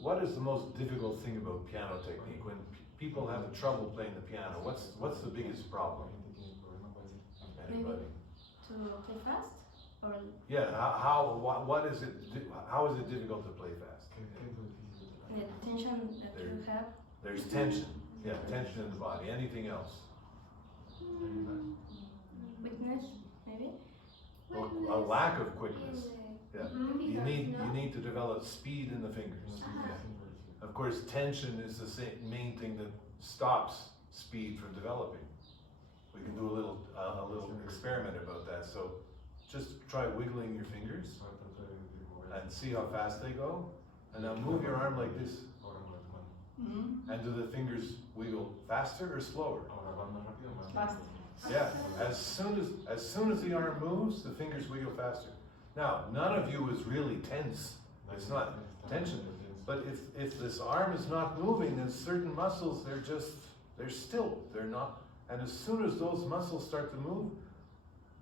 what is the most difficult thing about piano technique? When people have trouble playing the piano, what's the biggest problem? Anybody? Maybe to play fast, or Yeah. What is it? How is it difficult to play fast? the tension that you have. There's tension. Yeah, tension in the body. Anything else? Weakness, maybe. Well, a lack of quickness. Yeah. You need to develop speed in the fingers. Yeah. Of course, tension is the main thing that stops speed from developing. We can do a little experiment about that. So just try wiggling your fingers and see how fast they go. And now move your arm like this. And do the fingers wiggle faster or slower? Fast. Yeah. As soon as the arm moves, the fingers wiggle faster. Now, none of you is really tense. It's not tension. But if this arm is not moving, then certain muscles, they're still. They're not. And as soon as those muscles start to move,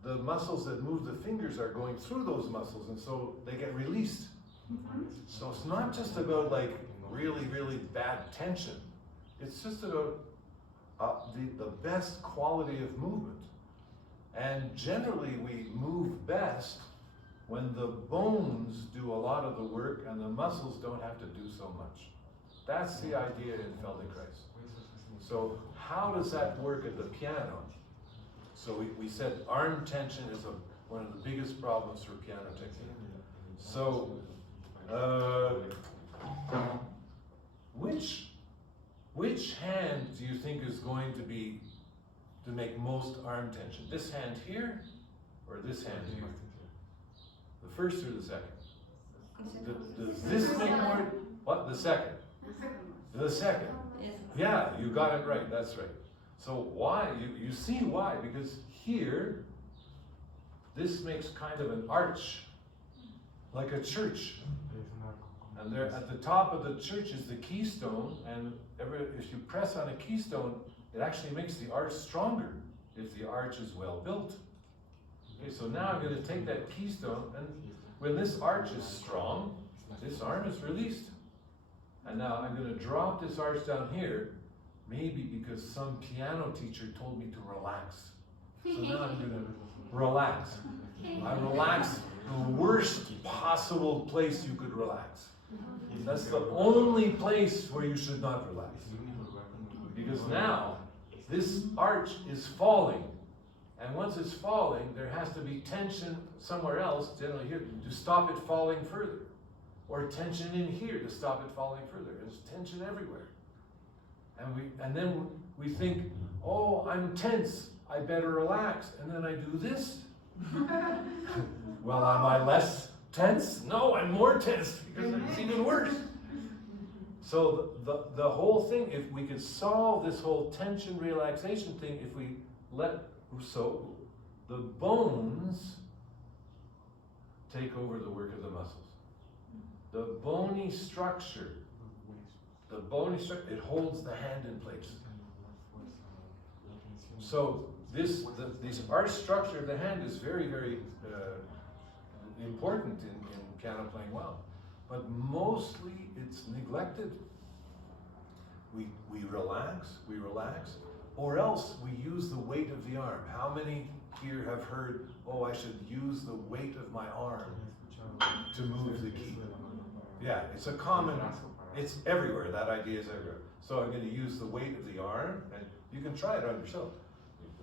the muscles that move the fingers are going through those muscles, and so they get released. So it's not just about like really, really bad tension. It's just about the best quality of movement. And generally we move best when the bones do a lot of the work and the muscles don't have to do so much. That's the idea in Feldenkrais. So how does that work at the piano? So we said arm tension is one of the biggest problems for piano technique. So which hand do you think is going to make most arm tension? This hand here or this hand here? The first or the second? Does this make more? What? The second? The second. Yeah, you got it right. That's right. So why? You see why? Because here, this makes kind of an arch, like a church. And there at the top of the church is the keystone, and if you press on a keystone, it actually makes the arch stronger if the arch is well built. Okay, so now I'm going to take that keystone, and when this arch is strong, this arm is released. And now I'm going to drop this arch down here, maybe because some piano teacher told me to relax. So now I'm going to relax. I relax the worst possible place you could relax. That's the only place where you should not relax. Because now, this arch is falling. And once it's falling, there has to be tension somewhere else, generally here, to stop it falling further. Or tension in here to stop it falling further. There's tension everywhere. And then we think, oh, I'm tense, I better relax. And then I do this. Well, am I less tense? No, I'm more tense because it's even worse. So the whole thing, if we could solve this whole tension relaxation thing, if we so the bones take over the work of the muscles. The bony structure, it holds the hand in place. So this arch structure of the hand is very, very important in piano playing well. But mostly it's neglected. We relax, or else we use the weight of the arm. How many here have heard, oh, I should use the weight of my arm to move the key? Yeah, it's it's everywhere, that idea is everywhere. So I'm going to use the weight of the arm, and you can try it on yourself,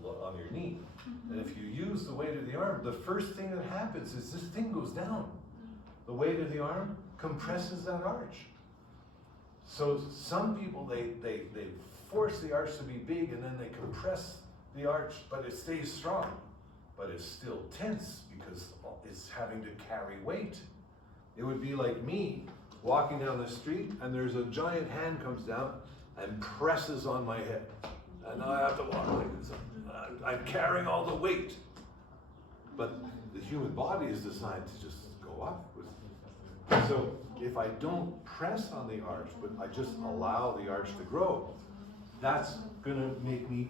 on your knee. And if you use the weight of the arm, the first thing that happens is this thing goes down. The weight of the arm compresses that arch. So some people, they force the arch to be big, and then they compress the arch, but it stays strong. But it's still tense because it's having to carry weight. It would be like me walking down the street, and there's a giant hand comes down and presses on my head. And I have to walk like this. I'm carrying all the weight. But the human body is designed to just go up. So if I don't press on the arch, but I just allow the arch to grow, that's going to make me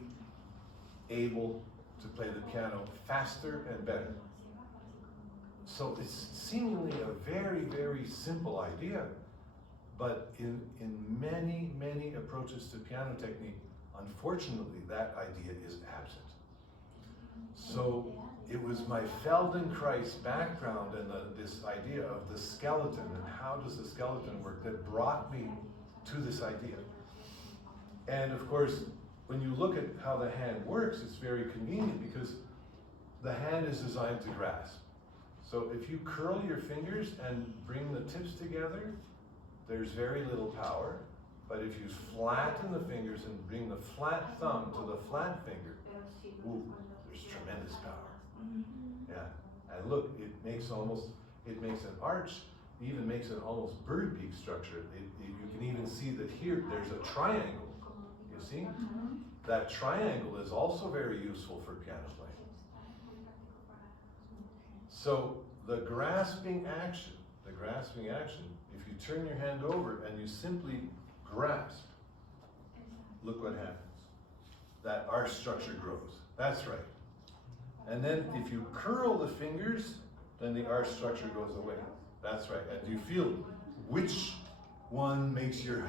able to play the piano faster and better. So it's seemingly a very, very simple idea, but in many, many approaches to piano technique, unfortunately, that idea is absent. So it was my Feldenkrais background and this idea of the skeleton and how does the skeleton work that brought me to this idea. And of course, when you look at how the hand works, it's very convenient because the hand is designed to grasp. So if you curl your fingers and bring the tips together, there's very little power. But if you flatten the fingers and bring the flat thumb to the flat finger, ooh, there's tremendous power. Yeah, and look, it makes an arch, even makes an almost bird beak structure. You can even see that here, there's a triangle. You see? That triangle is also very useful for piano playing. So the grasping action, if you turn your hand over and you simply grasp, look what happens. That arch structure grows. That's right. And then if you curl the fingers, then the arch structure goes away. That's right. And you feel which one makes your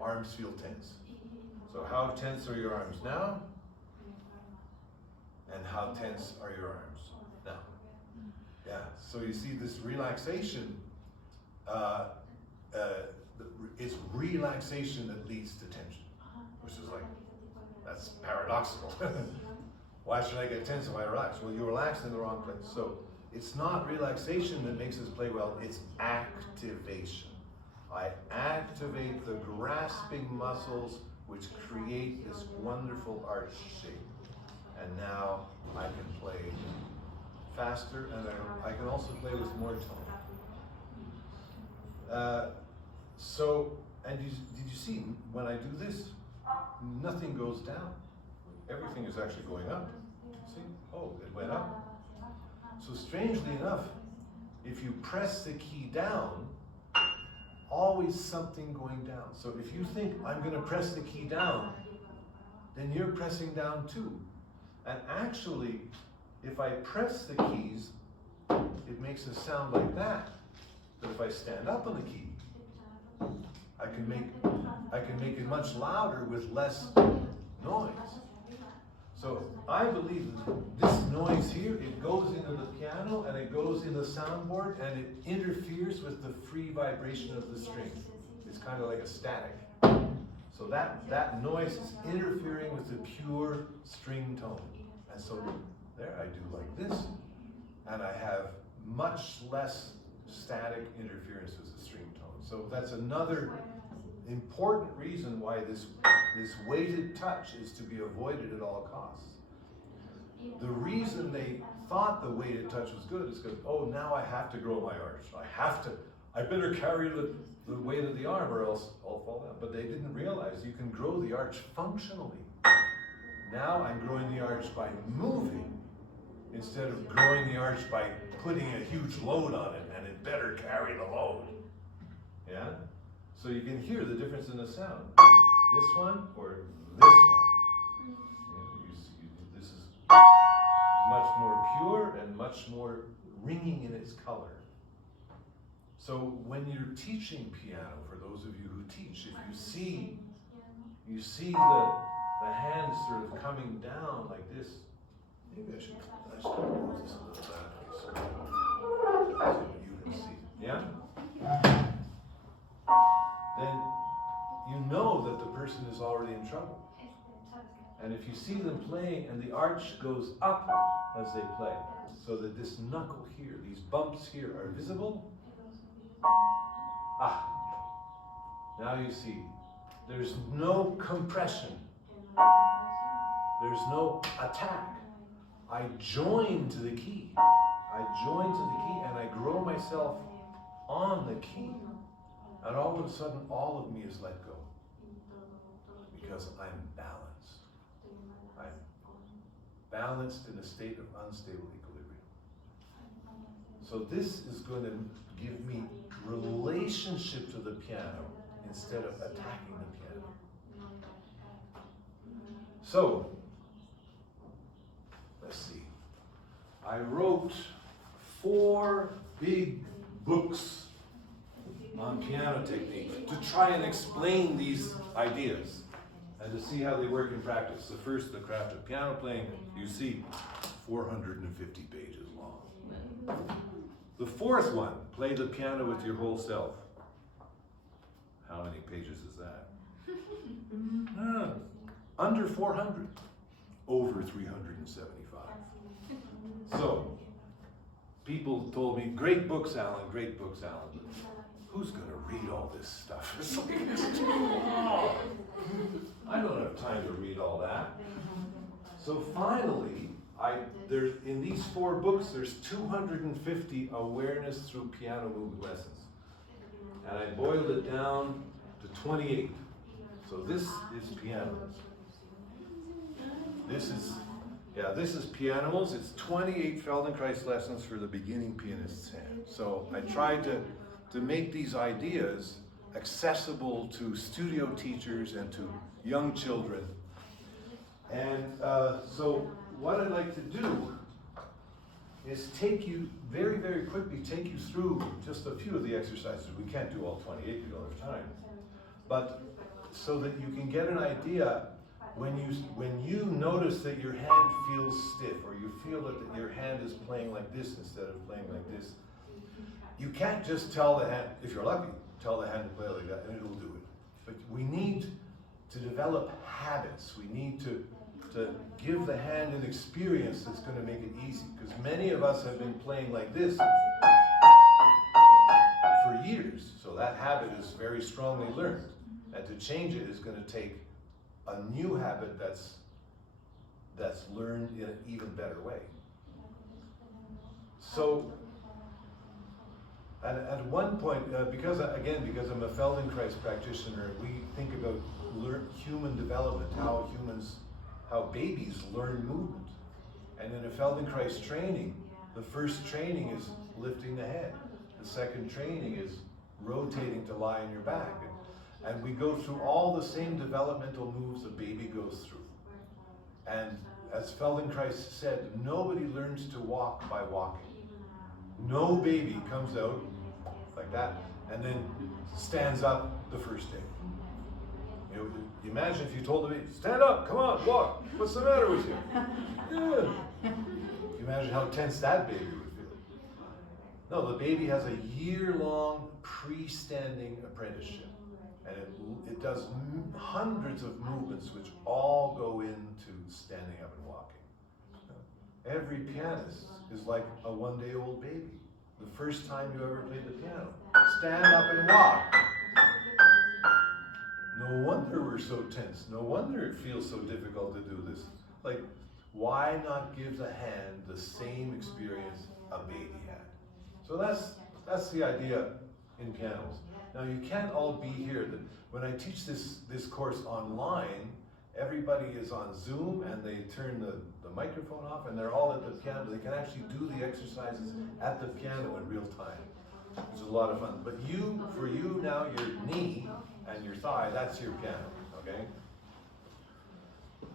arms feel tense. So how tense are your arms now? And how tense are your arms now? Yeah, so you see this relaxation, it's relaxation that leads to tension, which is like, that's paradoxical. Why should I get tense if I relax? Well, you relaxed in the wrong place. So it's not relaxation that makes us play well, it's activation. I activate the grasping muscles which create this wonderful arch shape. And now I can play faster, and I can also play with more tone. And did you see, when I do this, nothing goes down. Everything is actually going up. See? Oh, it went up. So strangely enough, if you press the key down, always something going down. So if you think, I'm going to press the key down, then you're pressing down too. And actually, if I press the keys, it makes a sound like that. But if I stand up on the key, I can make it much louder with less noise. So I believe that this noise here, it goes into the piano and it goes in the soundboard and it interferes with the free vibration of the string. It's kind of like a static. So that noise is interfering with the pure string tone. And so there I do like this, and I have much less static interference with the string tone. So that's another important reason why this weighted touch is to be avoided at all costs. The reason they thought the weighted touch was good is because, oh, now I have to grow my arch. I better carry the weight of the arm or else I'll fall down. But they didn't realize you can grow the arch functionally. Now I'm growing the arch by moving instead of growing the arch by putting a huge load on it, and it better carry the load. Yeah? So you can hear the difference in the sound. This one or this one. You see, this is much more pure and much more ringing in its color. So when you're teaching piano, for those of you who teach, if you see the hands sort of coming down like this, maybe I should move this a little that way so you can see. Yeah? Then you know that the person is already in trouble. And if you see them playing and the arch goes up as they play, so that this knuckle here, these bumps here are visible, now you see, there's no compression. There's no attack. I join to the key. And I grow myself on the key. And all of a sudden, all of me is let go. Because I'm balanced. I'm balanced in a state of unstable equilibrium. So this is going to give me relationship to the piano instead of attacking the piano. So, let's see. I wrote 4 big books on piano technique to try and explain these ideas and to see how they work in practice. The first, The Craft of Piano Playing, you see 450 pages long. The fourth one, Play the Piano with Your Whole Self. How many pages is that? Under 400, over 375. So, people told me, great books, Alan, great books, Alan. Who's going to read all this stuff? It's like, it's too long. I don't have time to read all that. So finally, in these 4 books, there's 250 awareness through piano movement lessons. And I boiled it down to 28. So this is Pianimals. This is Pianimals. It's 28 Feldenkrais lessons for the beginning pianist's hand. So I tried to make these ideas accessible to studio teachers and to young children. And so what I'd like to do is take you very, very quickly, take you through just a few of the exercises. We can't do all 28, we don't have time. But so that you can get an idea when you notice that your hand feels stiff, or you feel that your hand is playing like this instead of playing like this, you can't just tell the hand, if you're lucky, tell the hand to play like that and it'll do it. But we need to develop habits. We need to give the hand an experience that's going to make it easy, because many of us have been playing like this for years, so that habit is very strongly learned, and to change it is going to take a new habit that's learned in an even better way. So at one point, because I'm a Feldenkrais practitioner, we think about human development, how babies learn movement. And in a Feldenkrais training, the first training is lifting the head. The second training is rotating to lie on your back. And we go through all the same developmental moves a baby goes through. And as Feldenkrais said, nobody learns to walk by walking. No baby comes out like that and then stands up the first day. You know, imagine if you told the baby, stand up, come on, walk. What's the matter with you? Yeah. Imagine how tense that baby would feel. No, the baby has a year-long pre-standing apprenticeship. And it does hundreds of movements which all go into standing up and walking. Every pianist is like a one-day-old baby. The first time you ever played the piano, stand up and walk. No wonder we're so tense. No wonder it feels so difficult to do this. Like, why not give the hand the same experience a baby had? So that's the idea in pianos. Now you can't all be here. When I teach this course online, everybody is on Zoom and they turn the microphone off and they're all at the piano. They can actually do the exercises at the piano in real time, which is a lot of fun. But for you now, your knee and your thigh, that's your piano, okay?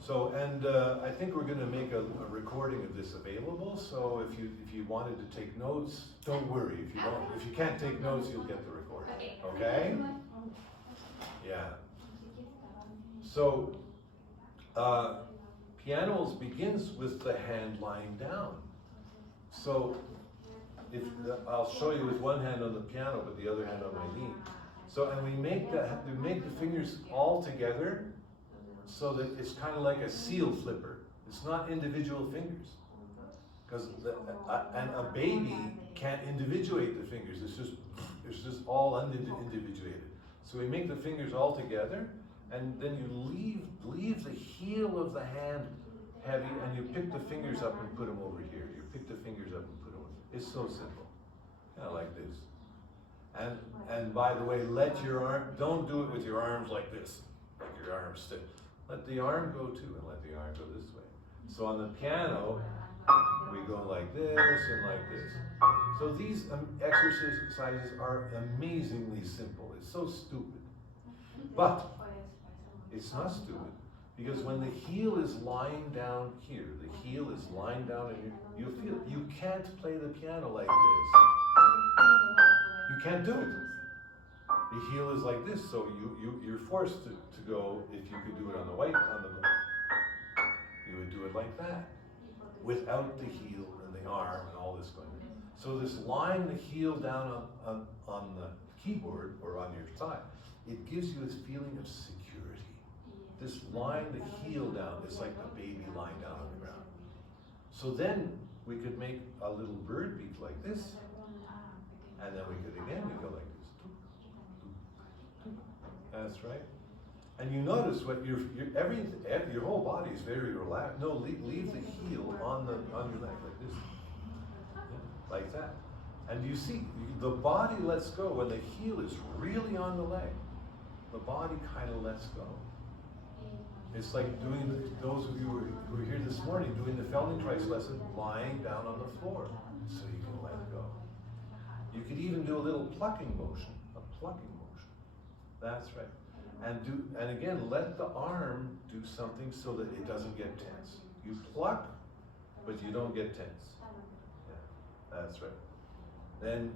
So, and I think we're going to make a recording of this available. So if you wanted to take notes, don't worry. If you can't take notes, you'll get the recording. Okay? Yeah. So, Pianimals begins with the hand lying down. So, I'll show you with one hand on the piano, but the other hand on my knee. So, and we make the fingers all together, so that it's kind of like a seal flipper. It's not individual fingers, because and a baby can't individuate the fingers. It's just all individuated. So we make the fingers all together, and then you leave the heel of the hand heavy, and you pick the fingers up and put them over here. You pick the fingers up and put them over. It's so simple, kind of like this. And by the way, don't do it with your arms like this, like your arms stiff. Let the arm go too, and let the arm go this way. So on the piano, we go like this and like this. So these exercises are amazingly simple. It's so stupid. But it's not stupid, because when the heel is lying down here, the heel is lying down and you feel it. You can't play the piano like this You can't do it. The heel is like this, so you're forced to go, if you could do it on the white, you would do it like that, without the heel and the arm and all this going on. So this lying the heel down on the keyboard or on your side, it gives you this feeling of security. This lying the heel down is like a baby lying down on the ground. So then we could make a little bird beat like this, and then we could again go like this. That's right. And you notice what your whole body is very relaxed. No, leave the heel on your leg like this, like that. And you see, the body lets go when the heel is really on the leg. The body kind of lets go. It's like doing, those of you who were here this morning, doing the Feldenkrais lesson, lying down on the floor, so you can let go. You could even do a little plucking motion, a plucking motion. That's right. And again, let the arm do something so that it doesn't get tense. You pluck, but you don't get tense. Yeah, that's right. Then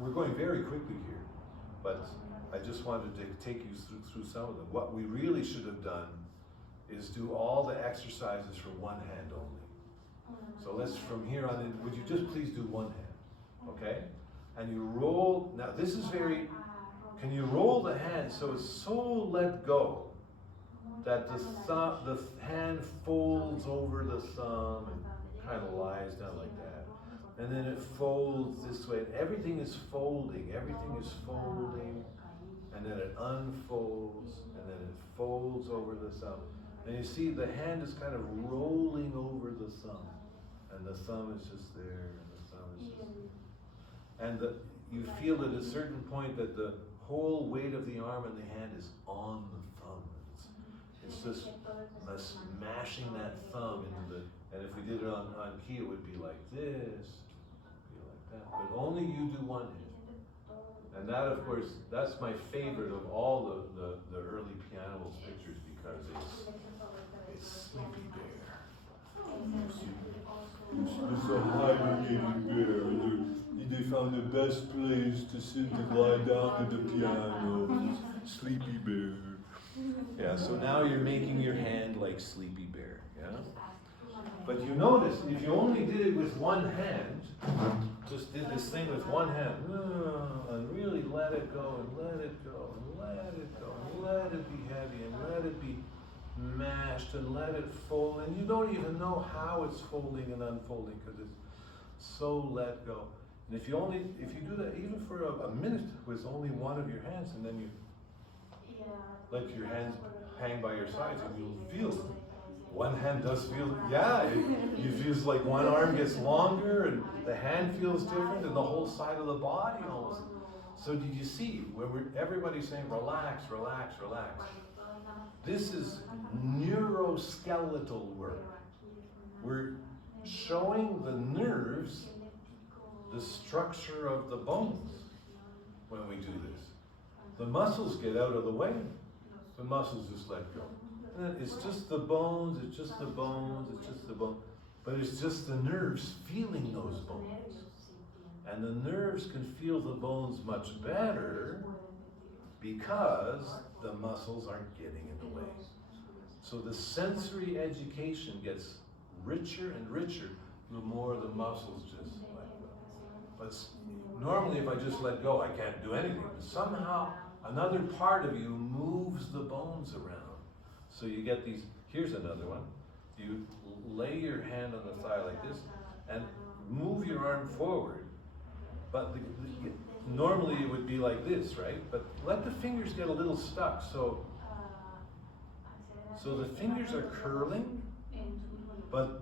we're going very quickly here, but I just wanted to take you through some of them. What we really should have done is do all the exercises for one hand only. So let's, from here on in, would you just please do one hand, okay? And you roll, now this is very, can you roll the hand so it's so let go that the hand folds over the thumb and kind of lies down like that. And then it folds this way. Everything is folding, and then it unfolds, and then it folds over the thumb. And you see the hand is kind of rolling over the thumb, and the thumb is just there, and the thumb is just there. And you feel at a certain point that the whole weight of the arm and the hand is on the thumb. It's just smashing that thumb into the, and if we did it on key, it would be like this, be like that. But only you do one hand. And that, of course, that's my favorite of all the early Pianimals pictures, because it's Sleepy Bear. It's a hibernating bear. They found the best place to sit to lie down to the piano. Sleepy Bear. Yeah, so now you're making your hand like Sleepy Bear, yeah? But you notice, if you only did it with one hand, just did this thing with one hand, and really let it go, and let it go, and let it go, and let it be heavy, and let it be mashed, and let it fold, and you don't even know how it's folding and unfolding, because it's so let go. And if you do that even for a minute with only one of your hands, and then you let your hands hang by your sides, and you'll feel, one hand does feel, yeah, it feels like one arm gets longer, and the hand feels different, and the whole side of the body almost. So did you see, when everybody's saying relax, relax, relax, this is neuroskeletal work. We're showing the nerves the structure of the bones when we do this. The muscles get out of the way. The muscles just let go. And it's just the bones, it's just the bones, it's just the bones. But it's just the nerves feeling those bones. And the nerves can feel the bones much better because the muscles aren't getting in the way. So the sensory education gets richer and richer the more the muscles just let go. But normally if I just let go, I can't do anything. But somehow another part of you moves the bones around. So you get these, here's another one. You lay your hand on the thigh like this and move your arm forward. But normally it would be like this, right? But let the fingers get a little stuck. So the fingers are curling, but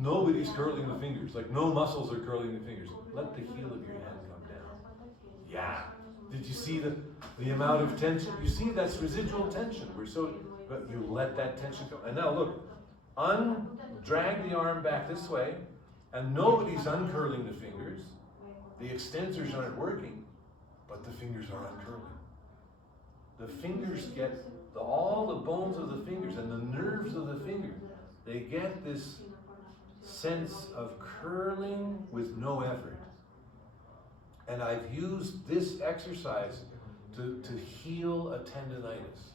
nobody's curling the fingers. Like no muscles are curling the fingers. Let the heel of your hand come down. Yeah. Did you see the amount of tension? You see, that's residual tension. But you let that tension go. And now look, drag the arm back this way, and nobody's uncurling the fingers. The extensors aren't working, but the fingers are uncurling. The fingers get, all the bones of the fingers and the nerves of the fingers, they get this sense of curling with no effort. And I've used this exercise to heal a tendinitis.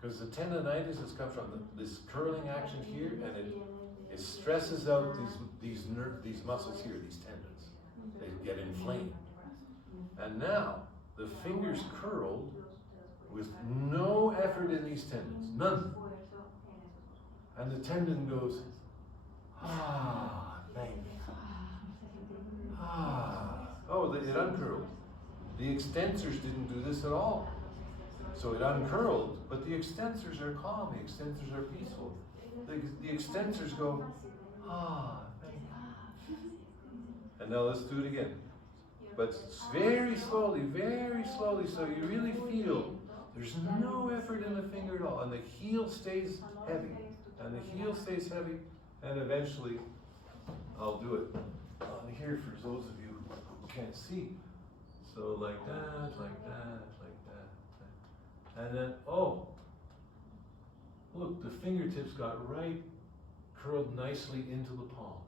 Because the tendinitis has come from this curling action here, and it stresses out these muscles here, these tendons. They get inflamed. And now, the fingers curled with no effort in these tendons, none. And the tendon goes, ah, thank you. Ah. Oh, it uncurled. The extensors didn't do this at all. So it uncurled, but the extensors are calm, the extensors are peaceful. The extensors go, ah, thank you. And now let's do it again. But very slowly, so you really feel there's no effort in the finger at all, and the heel stays heavy, and the heel stays heavy, and eventually I'll do it on here for those of you who can't see. So like that, like that, like that. And then, oh, look, the fingertips got right curled nicely into the palm,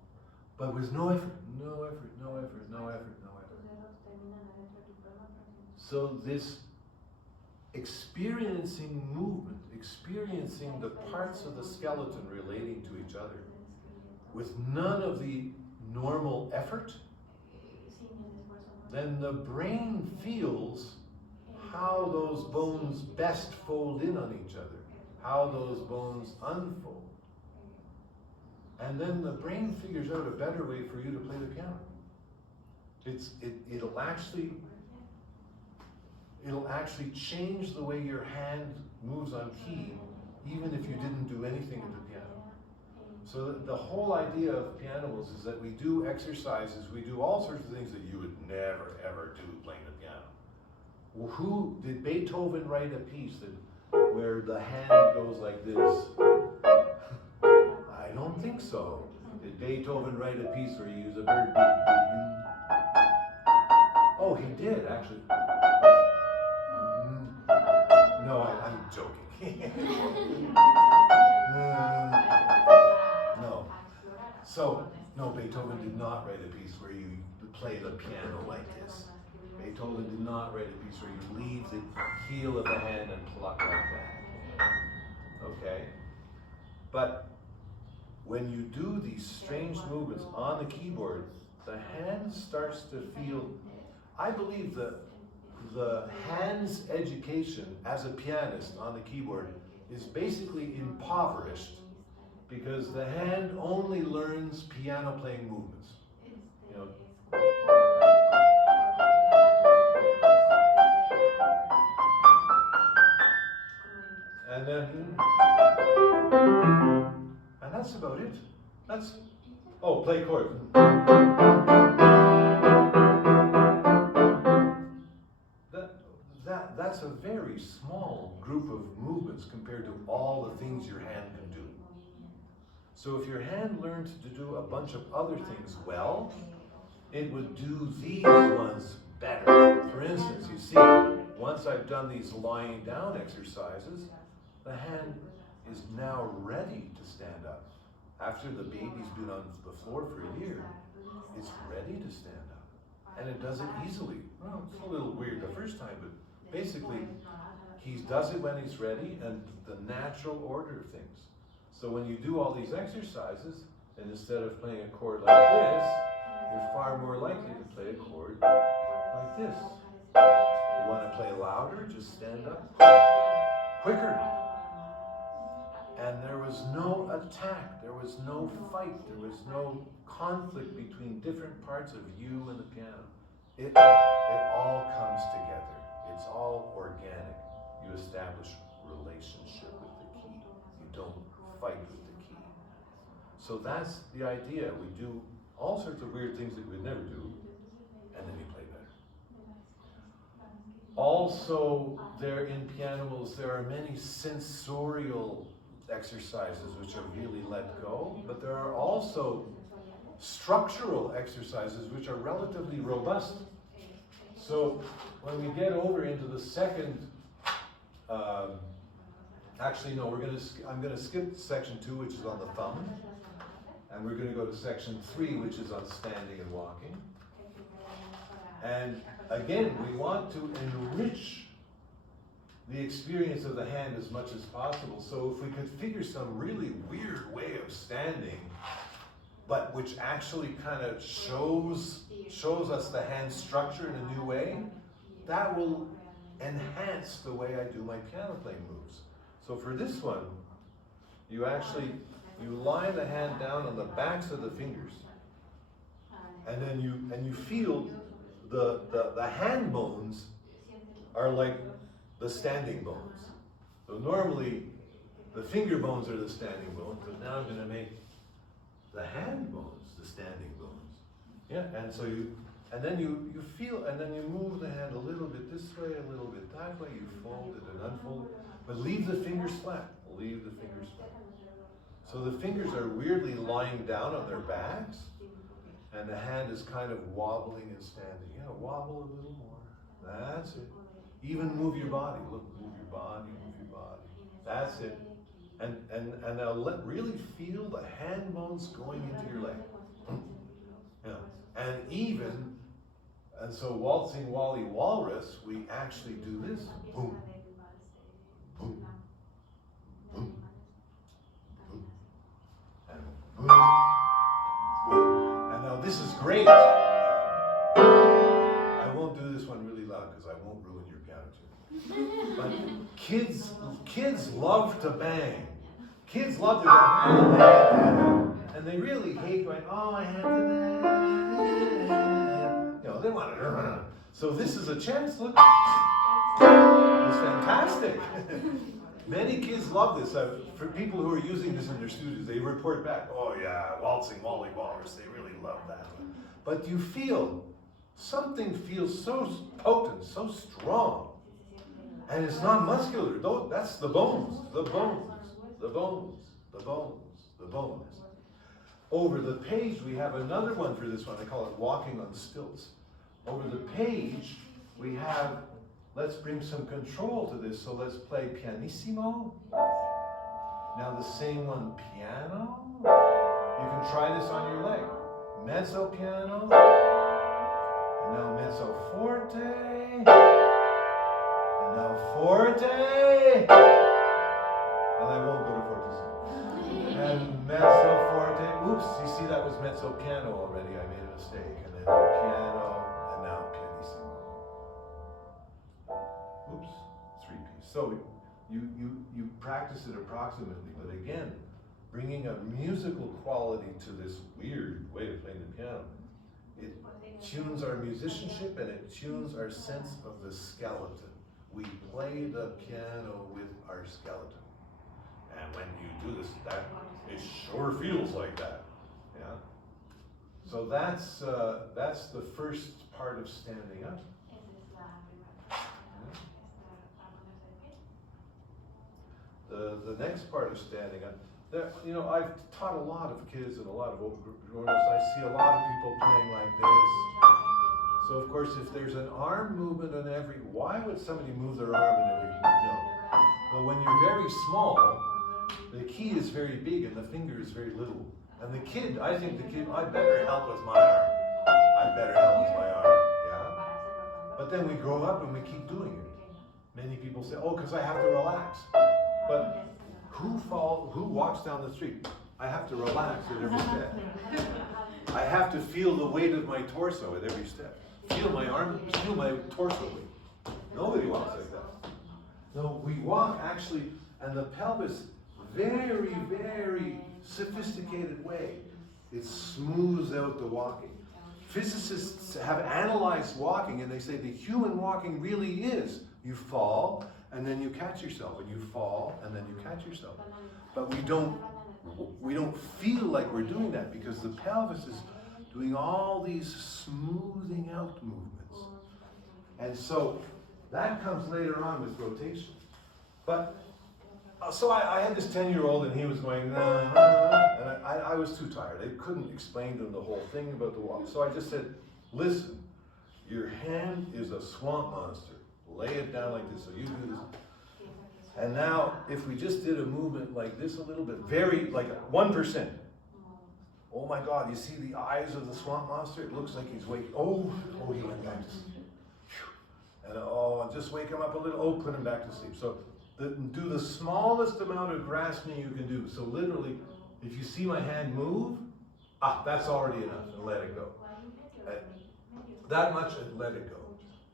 but with no effort, no effort, no effort, no effort, no effort. So this experiencing movement, experiencing the parts of the skeleton relating to each other, with none of the normal effort, then the brain feels how those bones best fold in on each other, how those bones unfold. And then the brain figures out a better way for you to play the piano. It'll actually change the way your hand moves on key, even if you didn't do anything at the piano. So the whole idea of Pianimals is that we do exercises, we do all sorts of things that you would never ever do playing the piano. Well, who did Beethoven write a piece where the hand goes like this? I don't think so. Did Beethoven write a piece where he used a bird beat? Oh, he did actually. No, I'm joking. No. So, no, Beethoven did not write a piece where you play the piano like this. Beethoven did not write a piece where you leave the heel of the hand and pluck like that. Okay? But when you do these strange movements on the keyboard, the hand starts to feel, I believe the hand's education as a pianist on the keyboard is basically impoverished because the hand only learns piano playing movements. You know. And then, and that's about it. Play chords. That's a very small group of movements compared to all the things your hand can do. So if your hand learned to do a bunch of other things well, it would do these ones better. For instance, you see, once I've done these lying down exercises, the hand is now ready to stand up. After the baby's been on the floor for a year, it's ready to stand up. And it does it easily. Well, it's a little weird the first time, but basically, he does it when he's ready and the natural order of things. So when you do all these exercises, and instead of playing a chord like this, you're far more likely to play a chord like this. You want to play louder, just stand up quicker. And there was no attack, there was no fight, there was no conflict between different parts of you and the piano. It all comes together. It's all organic. You establish relationship with the key. You don't fight with the key. So that's the idea. We do all sorts of weird things that we'd never do, and then you play better. Also, there in Pianimals, there are many sensorial exercises which are really let go, but there are also structural exercises which are relatively robust. So when we get over into the second, actually no, I'm going to skip section 2, which is on the thumb, and we're going to go to section 3, which is on standing and walking. And again, we want to enrich the experience of the hand as much as possible. So if we could figure some really weird way of standing, but which actually kind of shows us the hand structure in a new way, that will enhance the way I do my piano playing moves. So for this one, you lie the hand down on the backs of the fingers, and then you feel the hand bones are like the standing bones. So normally the finger bones are the standing bones, but now I'm going to make the hand bones the standing bones. Yeah, and so then you feel, and then you move the hand a little bit this way, a little bit that way, you fold it and unfold it, but leave the fingers flat, leave the fingers flat. So the fingers are weirdly lying down on their backs, and the hand is kind of wobbling and standing. Yeah, wobble a little more, that's it. Even move your body, look, move your body, move your body, that's it. And now really feel the hand bones going into your leg. Yeah. And so waltzing Wally Walrus, we actually do this. Boom, boom, boom, boom, and boom, boom. And now this is great. I won't do this one really loud because I won't ruin your piano tune. But kids love to bang. Kids love to go, and they really hate going, oh, I had to, you know, they want to, so this is a chance, look, it's fantastic. Many kids love this. For people who are using this in their studios, they report back, oh yeah, waltzing Wally Walrus, they really love that. But you feel, something feels so potent, so strong, and it's not muscular, that's the bones, the bones. The bones, the bones, the bones. Over the page, we have another one for this one. I call it walking on stilts. Over the page, we have, let's bring some control to this. So let's play pianissimo. Now the same one, piano. You can try this on your leg. Mezzo piano. And now mezzo forte. And now forte. And I won't go to fortissimo. And mezzo forte. Oops, you see that was mezzo piano already. I made a mistake. And then piano, and now pianissimo. Oops, three-piece. So you practice it approximately, but again, bringing a musical quality to this weird way of playing the piano. It tunes our musicianship and it tunes our sense of the skeleton. We play the piano with our skeleton. And when you do this, it sure feels like that, yeah. So that's the first part of standing up. The next part of standing up. You know, I've taught a lot of kids and a lot of grown-ups. I see a lot of people playing like this. So of course, if there's an arm movement on every, why would somebody move their arm in every? No. But when you're very small, the key is very big and the finger is very little. And the kid, I think the kid, I better help with my arm. I better help with my arm, yeah? But then we grow up and we keep doing it. Many people say, oh, because I have to relax. But who walks down the street? I have to relax at every step. I have to feel the weight of my torso at every step. Feel my arm, feel my torso weight. Nobody walks like that. No, we walk actually, and the pelvis, very, very sophisticated way. It smooths out the walking. Physicists have analyzed walking and they say the human walking really is, you fall and then you catch yourself, and you fall and then you catch yourself. But we don't feel like we're doing that because the pelvis is doing all these smoothing out movements. And so that comes later on with rotation. But so I had this 10-year-old and he was going, nah, nah, and I was too tired. I couldn't explain to him the whole thing about the walk. So I just said, listen, your hand is a swamp monster. Lay it down like this, so you do this. And now, if we just did a movement like this a little bit, very, like 1%. Oh my God, you see the eyes of the swamp monster? It looks like he's waking. Oh, he went back to sleep. And just wake him up a little. Oh, put him back to sleep. So do the smallest amount of grasping you can do. So literally, if you see my hand move, that's already enough, and let it go. That much, and let it go.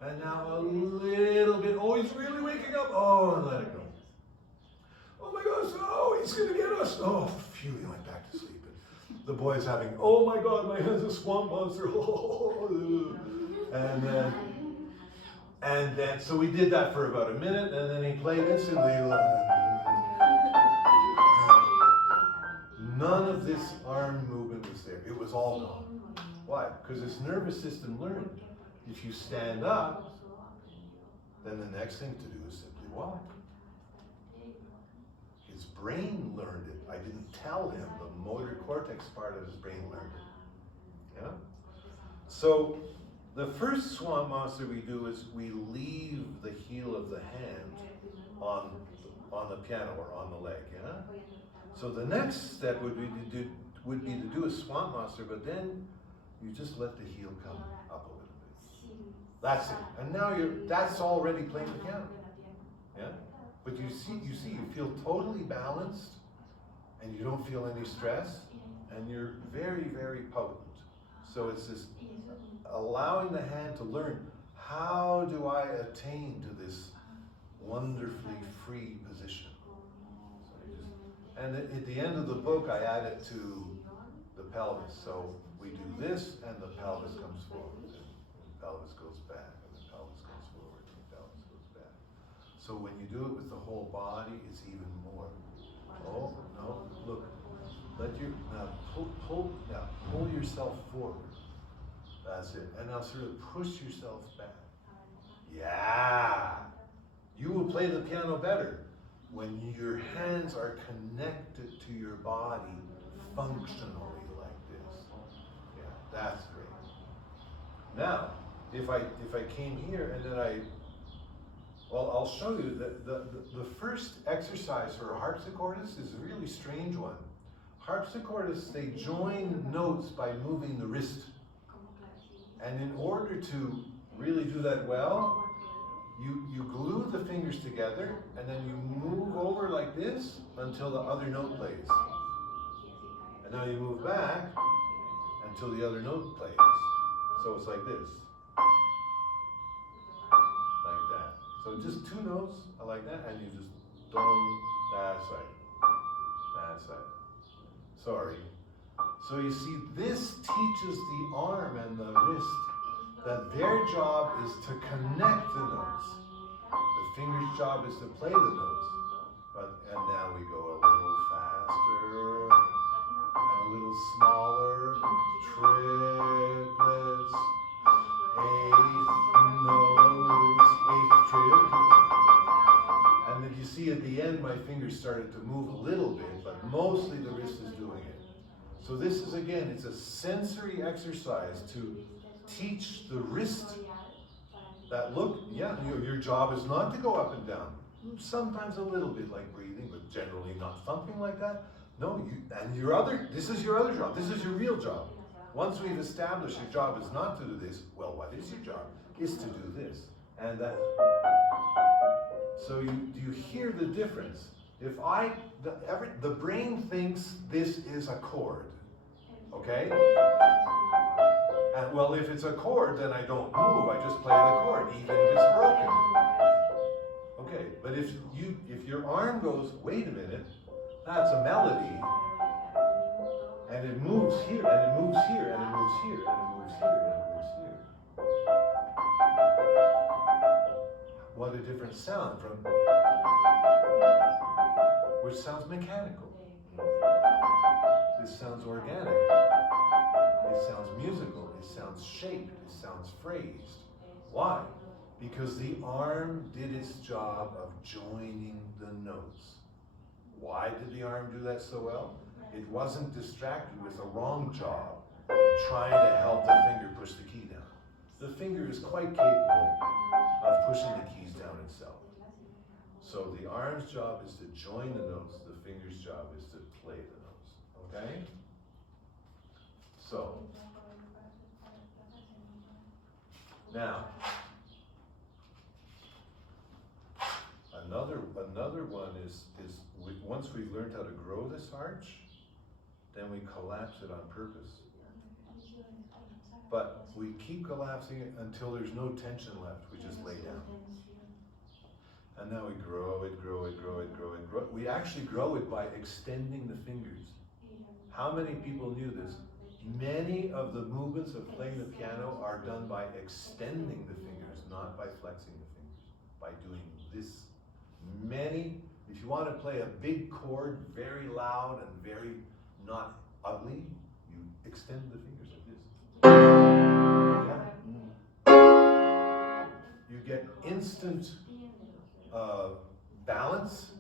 And now a little bit. Oh, he's really waking up. Oh, and let it go. Oh my gosh, he's gonna get us. Oh, phew, he went back to sleep. And the boy's having, oh my God, my hand's a swamp monster. And then, so we did that for about a minute, and then he played instantly. None of this arm movement was there. It was all gone. Why? Because his nervous system learned. If you stand up, then the next thing to do is simply walk. His brain learned it. I didn't tell him. The motor cortex part of his brain learned it. Yeah? So the first swamp monster we do is we leave the heel of the hand on the piano or on the leg. Yeah? So the next step would be to do a swamp monster, but then you just let the heel come up a little bit. That's it. And now that's already playing the piano. Yeah? But you feel totally balanced, and you don't feel any stress, and you're very, very potent. So it's this allowing the hand to learn, how do I attain to this wonderfully free position? And at the end of the book, I add it to the pelvis. So we do this, and the pelvis comes forward, and the pelvis goes back, and the pelvis goes forward, and the pelvis goes back. So when you do it with the whole body, it's even more. Oh, no, look. Pull yourself forward. That's it. And now sort of push yourself back. Yeah. You will play the piano better when your hands are connected to your body functionally like this. Yeah, that's great. Now, if I came here and then I'll show you that the first exercise for a harpsichordist is a really strange one. Harpsichordists, they join notes by moving the wrist. And in order to really do that well, you glue the fingers together, and then you move over like this until the other note plays. And now you move back until the other note plays. So it's like this. Like that. So just two notes like that, and you just dong, that's right. That's right. Sorry. So you see, this teaches the arm and the wrist that their job is to connect the notes. The finger's job is to play the notes. And now we go a little faster and a little smaller. Triplets, eighth triplet. And then you see at the end my fingers started to move a little bit, but mostly the wrist is doing it. So this is, again, it's a sensory exercise to teach the wrist that, look, yeah, your job is not to go up and down. Sometimes a little bit like breathing, but generally not thumping like that. No, this is your other job. This is your real job. Once we've established your job is not to do this, well, what is your job? Is to do this and that. So do you hear the difference? If the brain thinks this is a chord, okay? And well, if it's a chord, then I don't move. I just play the chord, even if it's broken. Okay, but if your arm goes, wait a minute, that's a melody, and it moves here, and it moves here, and it moves here, and it moves here, and it moves here. What a different sound from which sounds mechanical. This sounds organic. It sounds musical. It sounds shaped. It sounds phrased. Why? Because the arm did its job of joining the notes. Why did the arm do that so well? It wasn't distracted with a wrong job, trying to help the finger push the key down. The finger is quite capable of pushing the keys down itself. So the arm's job is to join the notes, the finger's job is to play the notes, okay? So, now, another one is once we've learned how to grow this arch, then we collapse it on purpose. But we keep collapsing it until there's no tension left. We just lay down. And now we grow it, grow it, grow it, grow it, grow it. We actually grow it by extending the fingers. How many people knew this? Many of the movements of playing the piano are done by extending the fingers, not by flexing the fingers. By doing this. Many, if you want to play a big chord, very loud and very not ugly, you extend the fingers like this. Yeah. You get instant balance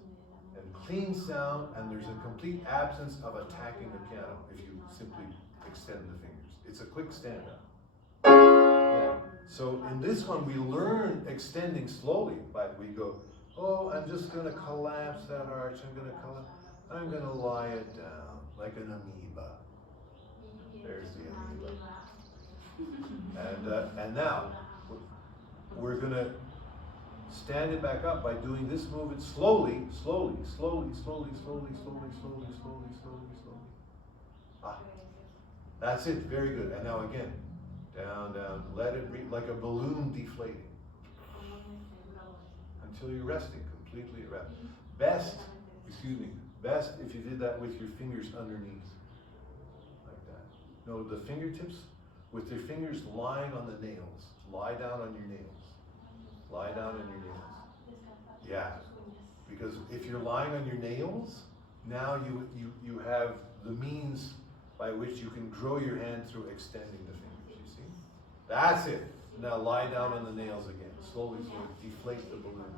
and clean sound, and there's a complete absence of attacking the piano if you simply extend the fingers. It's a quick stand-up. Yeah. So in this one, we learn extending slowly, but we go, oh, I'm just going to collapse that arch. I'm going to lie it down like an amoeba. There's the amoeba. And now we're going to stand it back up by doing this movement slowly, slowly, slowly, slowly, slowly, slowly, slowly, slowly, slowly, slowly. Ah, that's it. Very good. And now again, down, down. Let it breathe like a balloon deflating until you're resting completely at rest. Best if you did that with your fingers underneath, like that. No, the fingertips with your fingers lying on the nails. Lie down on your nails. Lie down on your nails. Yeah, because if you're lying on your nails, now you have the means by which you can grow your hand through extending the fingers, you see? That's it. Now lie down on the nails again. Slowly, slowly, deflate the balloon.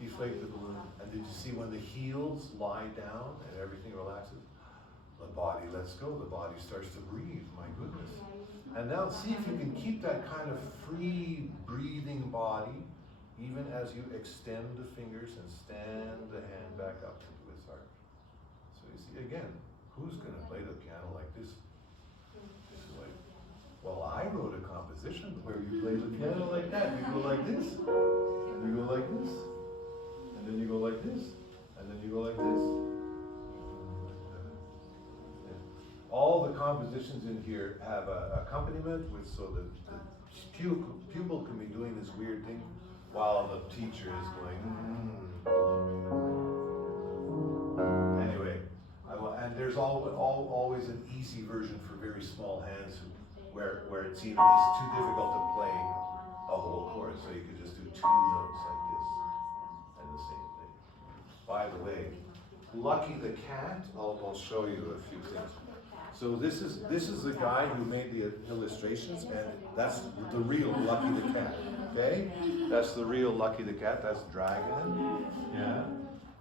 Deflate the balloon. And did you see when the heels lie down and everything relaxes? The body lets go. The body starts to breathe, my goodness. And now see if you can keep that kind of free breathing body even as you extend the fingers and stand the hand back up into its arch. So you see, again, who's going to play the piano like this? This is like, well, I wrote a composition where you play the piano like that. You go like this, and you go like this, and then you go like this, and then you go like this. All the compositions in here have an accompaniment with, so that the pupil can be doing this weird thing while the teacher is going. Anyway, and there's always an easy version for very small hands where it's too difficult to play a whole chord, so you could just do 2 notes like this and the same thing. By the way, Lucky the Cat, I'll show you a few things. So this is the guy who made the illustrations, and that's the real Lucky the Cat. Okay, that's the real Lucky the Cat. That's Dragon. Yeah,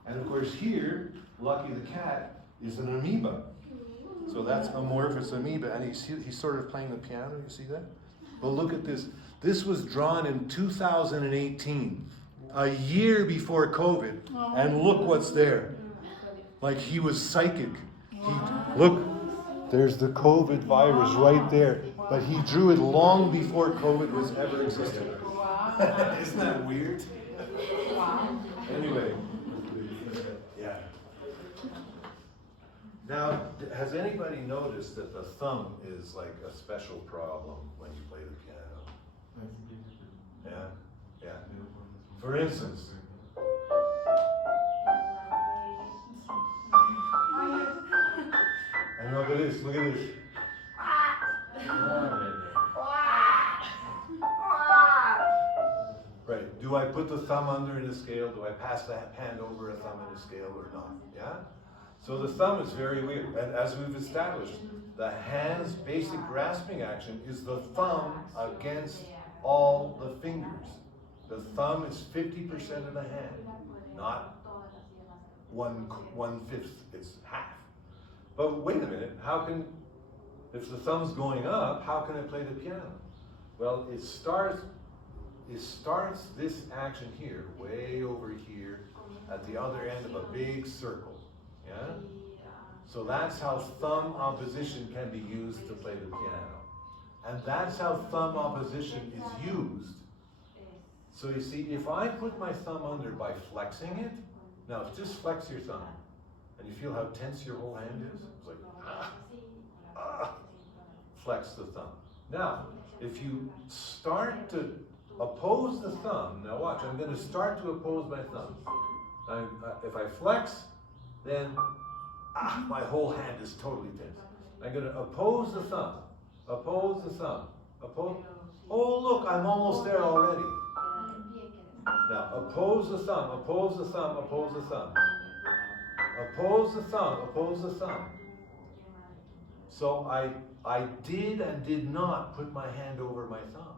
and of course here, Lucky the Cat is an amoeba. So that's amorphous amoeba, and he's sort of playing the piano. You see that? Well, look at this. This was drawn in 2018, a year before COVID, and look what's there. Like he was psychic. Look. There's the COVID virus right there, but he drew it long before COVID was ever existed. Isn't that weird? Anyway, yeah. Now, has anybody noticed that the thumb is like a special problem when you play the piano? Yeah, yeah. For instance, and look at this, look at this. Right, do I put the thumb under in a scale? Do I pass the hand over a thumb in a scale or not? Yeah? So the thumb is very weird. And as we've established, the hand's basic grasping action is the thumb against all the fingers. The thumb is 50% of the hand, not 1/5, it's half. But wait a minute, if the thumb's going up, how can I play the piano? Well, it starts this action here, way over here, at the other end of a big circle, yeah? So that's how thumb opposition can be used to play the piano. And that's how thumb opposition is used. So you see, if I put my thumb under by flexing it, now just flex your thumb. And you feel how tense your whole hand is? It's like, flex the thumb. Now, if you start to oppose the thumb, now watch, I'm going to start to oppose my thumb. If I flex, then my whole hand is totally tense. I'm going to oppose the thumb, oppose the thumb, oppose. Oh, look, I'm almost there already. Now, oppose the thumb, oppose the thumb, oppose the thumb. Oppose the thumb, oppose the thumb. So I did and did not put my hand over my thumb.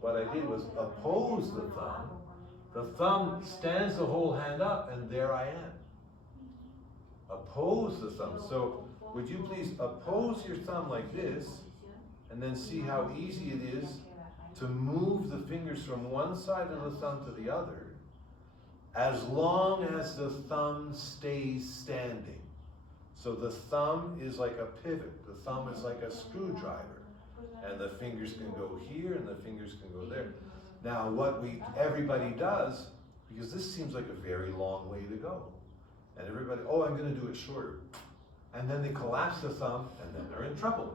What I did was oppose the thumb. The thumb stands the whole hand up, and there I am. Oppose the thumb. So would you please oppose your thumb like this, and then see how easy it is to move the fingers from one side of the thumb to the other, as long as the thumb stays standing. So the thumb is like a pivot. The thumb is like a screwdriver. And the fingers can go here and the fingers can go there. Now what everybody does, because this seems like a very long way to go. And everybody, oh, I'm going to do it shorter. And then they collapse the thumb and then they're in trouble.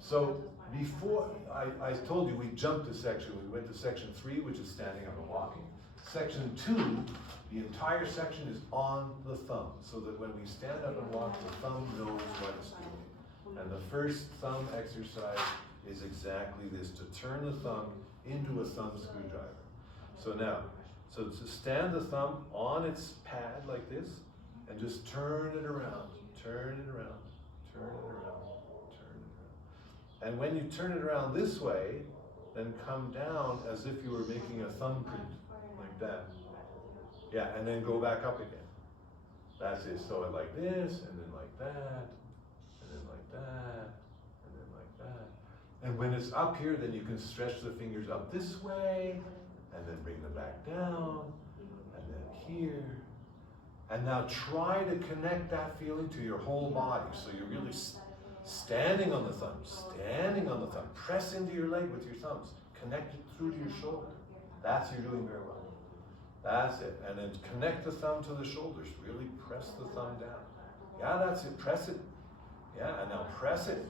So before, I told you we jumped a section. We went to section 3, which is standing up and walking. Section 2, the entire section is on the thumb, so that when we stand up and walk, the thumb knows what it's doing. And the first thumb exercise is exactly this, to turn the thumb into a thumb screwdriver. So now, so to stand the thumb on its pad like this, and just turn it around, turn it around, turn it around, turn it around. And when you turn it around this way, then come down as if you were making a thumbprint, like that. Yeah, and then go back up again. That's it. So like this, and then like that, and then like that, and then like that. And when it's up here, then you can stretch the fingers up this way, and then bring them back down, and then here. And now try to connect that feeling to your whole body. So you're really standing on the thumb, standing on the thumb. Press into your leg with your thumbs. Connect it through to your shoulder. That's you're doing very well. That's it. And then connect the thumb to the shoulders. Really press the thumb down. Yeah, that's it. Press it. Yeah, and now press it.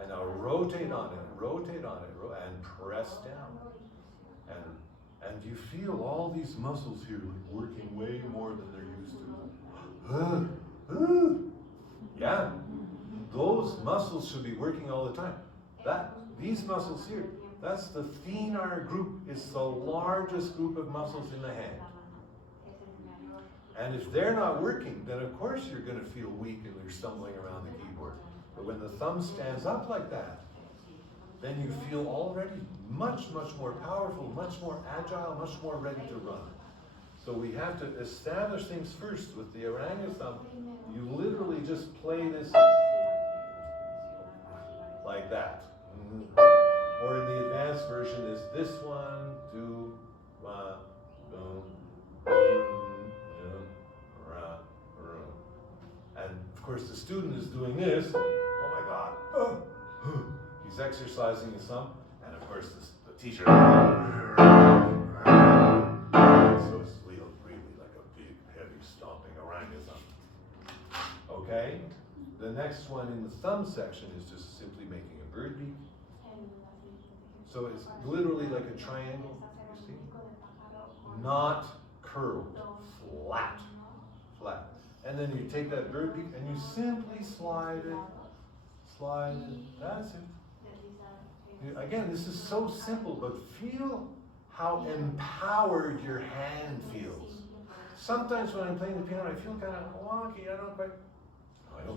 And now rotate on it, rotate on it, and press down. And you feel all these muscles here working way more than they're used to. Yeah, those muscles should be working all the time. These muscles here, that's the thenar group. It's the largest group of muscles in the hand. And if they're not working, then of course you're going to feel weak and you're stumbling around the keyboard. But when the thumb stands up like that, then you feel already much, much more powerful, much more agile, much more ready to run. So we have to establish things first. With the oranga thumb, you literally just play this like that. Or in the advanced version is this 1, 2, 1, boom, and of course the student is doing this. Oh my God. He's exercising his thumb, and of course the teacher. So it's really like a big, heavy stomping oranga thumb. Okay? The next one in the thumb section is just simply making a bird beak. So it's literally like a triangle, you see? Not curled, flat, flat. And then you take that bird beak and you simply slide it. That's it. Again, this is so simple, but feel how empowered your hand feels. Sometimes when I'm playing the piano, I feel kind of wonky. I don't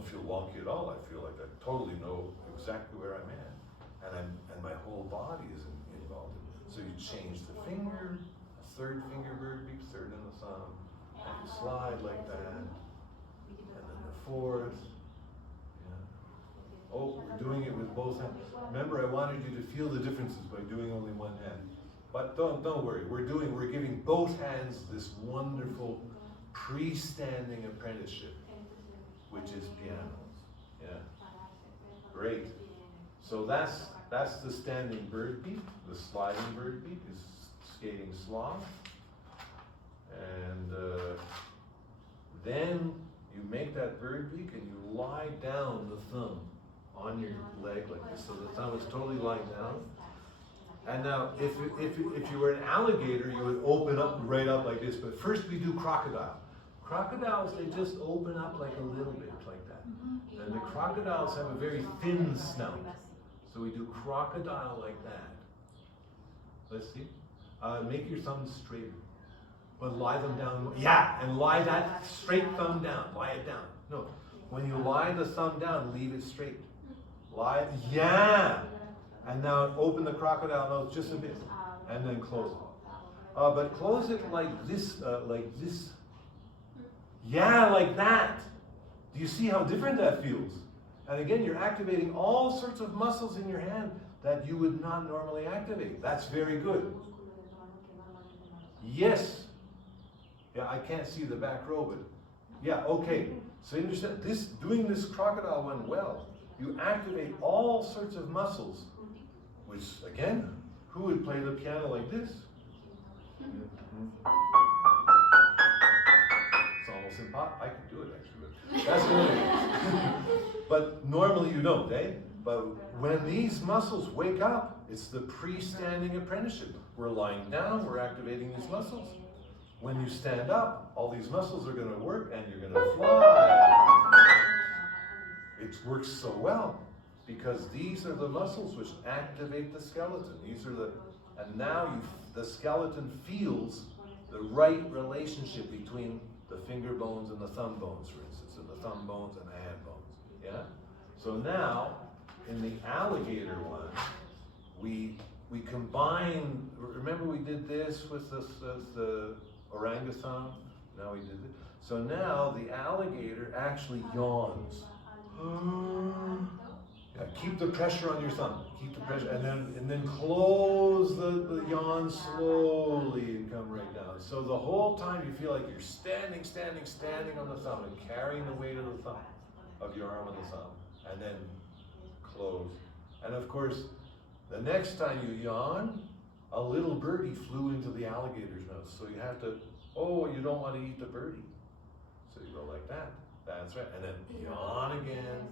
feel wonky at all. I feel like I totally know exactly where I'm at. And my whole body is involved in it. So you change the finger, a third finger bird beak, third in the thumb, and you slide like that, and then the fourth. Oh, we're doing it with both hands. Remember, I wanted you to feel the differences by doing only one hand. But don't worry, we're giving both hands this wonderful pre-standing apprenticeship which is Pianimals. Yeah. Great. So that's the standing bird beat. The sliding bird beat is skating slong. And then you make that bird beak and you lie down the thumb on your leg like this. So the thumb is totally lying down. And now, if you were an alligator, you would open up right up like this. But first we do crocodile. Crocodiles, they just open up like a little bit like that. And the crocodiles have a very thin snout. So we do crocodile like that. Let's see. Make your thumbs straighter. But lie them down. Yeah, and lie that straight thumb down. Lie it down. No, when you lie the thumb down, leave it straight. Lie, yeah. And now open the crocodile nose just a bit, and then close it. But close it like this, Yeah, like that. Do you see how different that feels? And again, you're activating all sorts of muscles in your hand that you would not normally activate. That's very good. Yes. Yeah, I can't see the back row, but yeah, okay. So you understand, doing this crocodile one well, you activate all sorts of muscles, which again, who would play the piano like this? It's almost impossible. I could do it actually, but that's what it is. But normally you don't, eh? But when these muscles wake up, it's the pre-standing apprenticeship. We're lying down, we're activating these muscles. When you stand up, all these muscles are going to work and you're going to fly. It works so well because these are the muscles which activate the skeleton. And now the skeleton feels the right relationship between the finger bones and the thumb bones, for instance, and the thumb bones and the hand bones. Yeah? So now, in the alligator one, we combine, remember we did this with the orangutan? Now we did it. So now the alligator actually yawns. Yeah, keep the pressure on your thumb. Keep the pressure, and then close the yawn slowly and come right down. So the whole time you feel like you're standing on the thumb and carrying the weight of the thumb, of your arm on the thumb, and then close. And of course, the next time you yawn, a little birdie flew into the alligator's nose. So you have to, you don't want to eat the birdie. So you go like that. That's right. And then yawn again.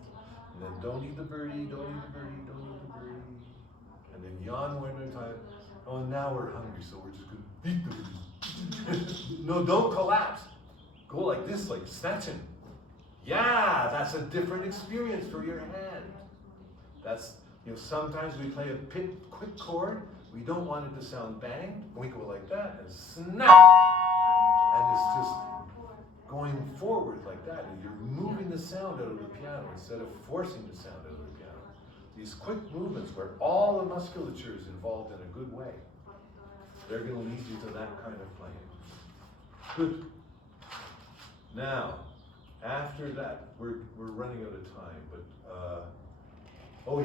And then don't eat the birdie, don't eat the birdie, don't eat the birdie. And then yawn one more time. Oh, and now we're hungry, so we're just going to eat the birdie. No, don't collapse. Go like this, like snatching. Yeah, that's a different experience for your hand. That's, sometimes we play a quick chord. We don't want it to sound bang. We go like that and snap. And it's just going forward like that. And you're moving the sound out of the piano instead of forcing the sound out of the piano. These quick movements where all the musculature is involved in a good way, they're going to lead you to that kind of playing. Good. Now, after that, we're running out of time, but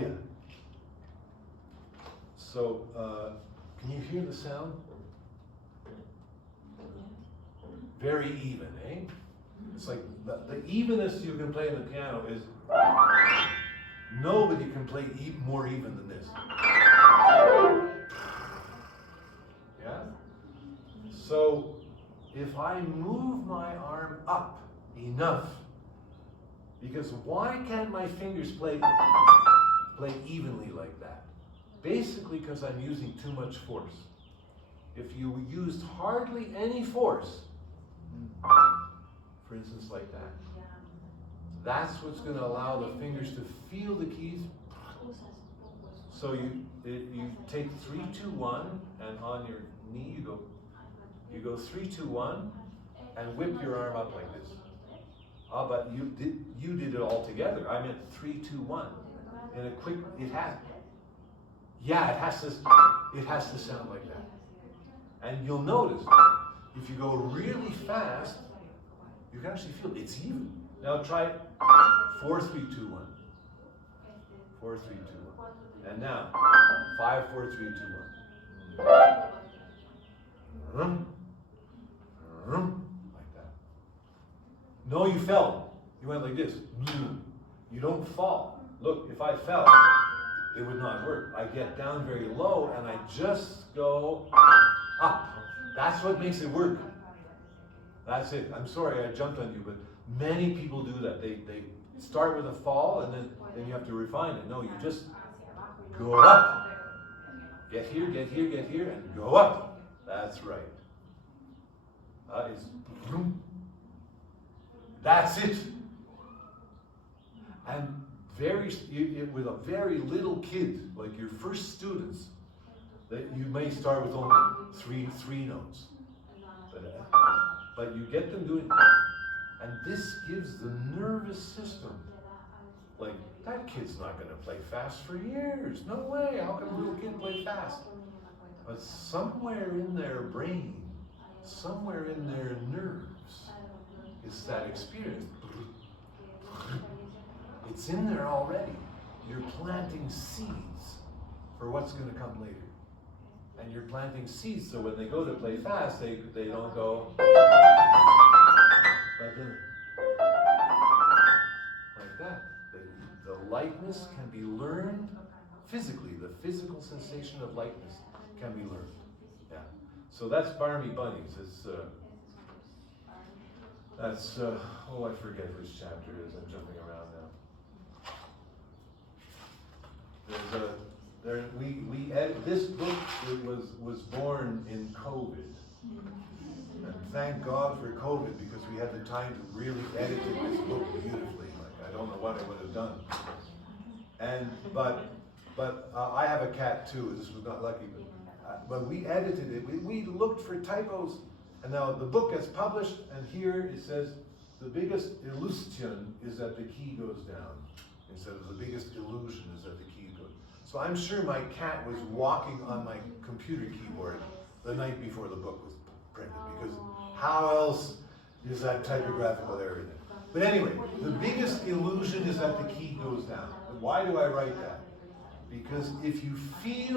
yeah. So, can you hear the sound? Very even, eh? It's like the evenest you can play on the piano is, nobody can play more even than this. Yeah? So, if I move my arm up enough, because why can't my fingers play evenly like that? Basically because I'm using too much force. If you used hardly any force, for instance like that, that's what's going to allow the fingers to feel the keys. So you take 3, 2, 1, and on your knee you go 3, 2, 1, and whip your arm up like this. But you did it all together. I meant 3, 2, 1. In a quick, it has to sound like that. And you'll notice, if you go really fast, you can actually feel it's even. Now try 4, 3, 2, 1. 4, 3, 2, 1. And now 5, 4, 3, 2, 1. Like that. No, you fell. You went like this. You don't fall. Look, if I fell, it would not work. I get down very low and I just go up. That's what makes it work. That's it. I'm sorry I jumped on you, but many people do that. They start with a fall and then you have to refine it. No, you just go up. Get here, get here, get here, and go up. That's right. That's it. And with a very little kid, like your first students, that you may start with only three notes. But you get them doing, and this gives the nervous system, like, that kid's not going to play fast for years. No way. How can a little kid play fast? But somewhere in their brain, somewhere in their nerves, is that experience. It's in there already. You're planting seeds for what's going to come later. And you're planting seeds so when they go to play fast, they don't go like that. The lightness can be learned physically. The physical sensation of lightness can be learned. Yeah. So that's Barmy Bunnies. It's I forget which chapter it is. I'm jumping around now. This book was born in COVID. And thank God for COVID, because we had the time to really edit this book beautifully. Like, I don't know what I would have done. But I have a cat too. This was not lucky, but we edited it. We looked for typos, and now the book gets published, and here it says the biggest illusion is that the key goes down, instead of the biggest illusion is that the key goes. So I'm sure my cat was walking on my computer keyboard the night before the book was printed, because how else is that typographical error there? But anyway, the biggest illusion is that the key goes down. But why do I write that? Because if you think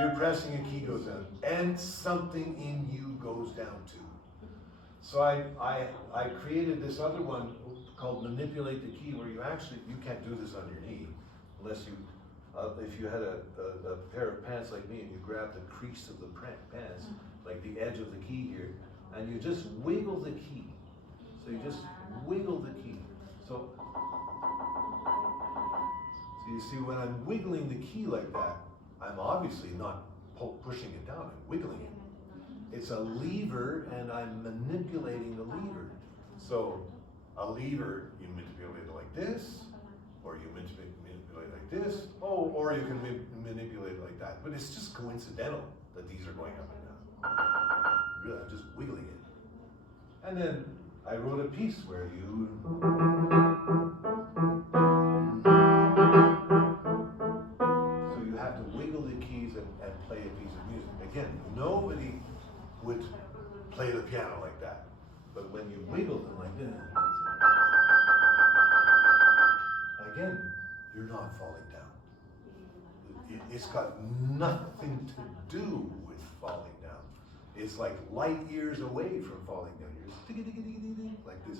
you're pressing a key goes down, and something in you goes down too. So I created this other one called Manipulate the Key, where you can't do this on your knee, unless you, if you had a pair of pants like me and you grab the crease of the pants, like the edge of the key here, and you just wiggle the key. So you just wiggle the key. So you see, when I'm wiggling the key like that, I'm obviously not pushing it down, I'm wiggling it. It's a lever, and I'm manipulating the lever. So a lever, you manipulate it like this, or you manipulate it like this, or you can manipulate it like that. But it's just coincidental that these are going up and down. Really, I'm just wiggling it. And then I wrote a piece where you... So you have to wiggle the keys and play a piece of music. Again, nobody would play the piano like that. But when you wiggle them like this, again, you're not falling down. It's got nothing to do with falling down. It's like light years away from falling down. You're like this.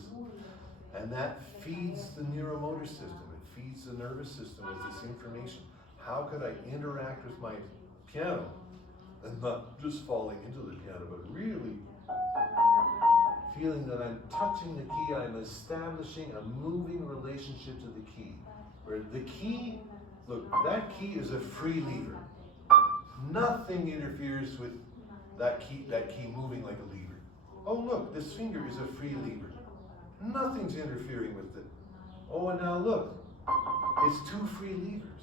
And that feeds the neuromotor system. It feeds the nervous system with this information. How could I interact with my piano and not just falling into the piano, but really feeling that I'm touching the key, I'm establishing a moving relationship to the key. Where the key, look, that key is a free lever. Nothing interferes with that key moving like a lever. Oh look, this finger is a free lever. Nothing's interfering with it. Oh, and now look, it's two free levers.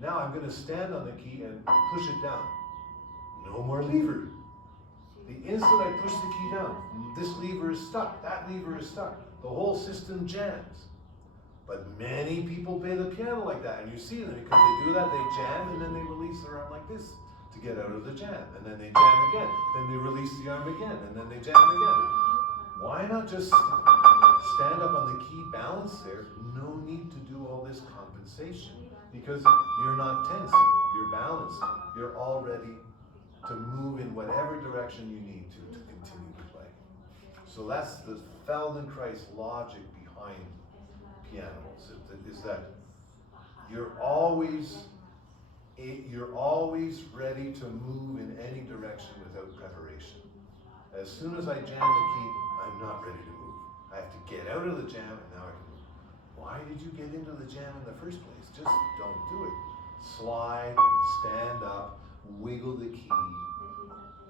Now I'm going to stand on the key and push it down. No more lever. The instant I push the key down, this lever is stuck, that lever is stuck. The whole system jams. But many people play the piano like that, and you see them because they do that, they jam, and then they release their arm like this to get out of the jam. And then they jam again, then they release the arm again, and then they jam again. Why not just stand up on the key, balance there? No need to do all this compensation, because you're not tense, you're balanced, you're all ready to move in whatever direction you need to continue to play. So that's the Feldenkrais logic behind Pianimals, is that you're always ready to move in any direction without preparation. As soon as I jam the key, I'm not ready to move. I have to get out of the jam, and now I can move. Why did you get into the jam in the first place? Just don't do it. Slide, stand up, wiggle the key.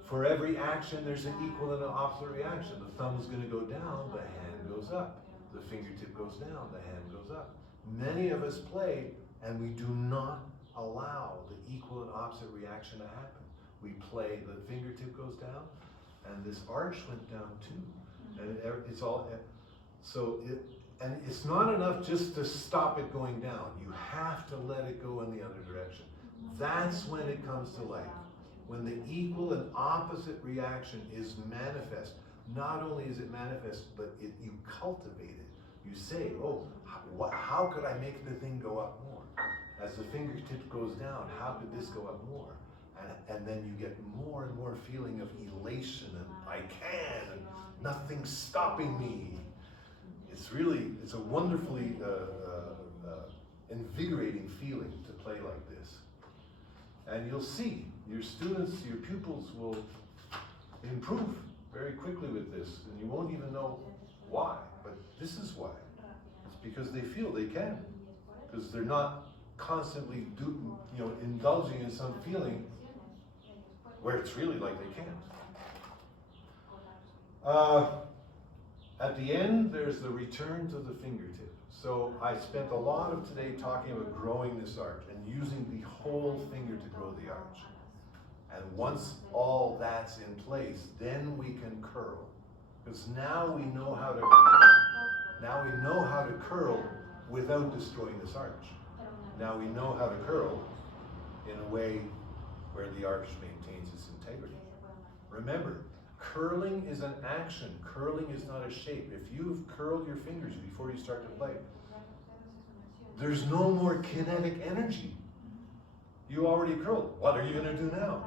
For every action, there's an equal and an opposite reaction. The thumb is going to go down, the hand goes up. The fingertip goes down, the hand goes up. Many of us play, and we do not allow the equal and opposite reaction to happen. We play, the fingertip goes down, and this arch went down too. And it's all, and it's not enough just to stop it going down. You have to let it go in the other direction. That's when it comes to life. When the equal and opposite reaction is manifest. Not only is it manifest, but you cultivate it. You say, oh, how could I make the thing go up more? As the fingertip goes down, how could this go up more? And then you get more and more feeling of elation and I can, and nothing's stopping me. It's a wonderfully invigorating feeling to play like this. And you'll see, your students, your pupils will improve very quickly with this, and you won't even know why, but this is why. It's because they feel they can, because they're not constantly indulging in some feeling where it's really like they can't. At the end, there's the return to the fingertip. So I spent a lot of today talking about growing this arch and using the whole finger to grow the arch. And once all that's in place, then we can curl. Because now we know how to curl without destroying this arch. Now we know how to curl in a way where the arch maintains its integrity. Remember, curling is an action. Curling is not a shape. If you've curled your fingers before you start to play, there's no more kinetic energy. You already curled. What are you going to do now?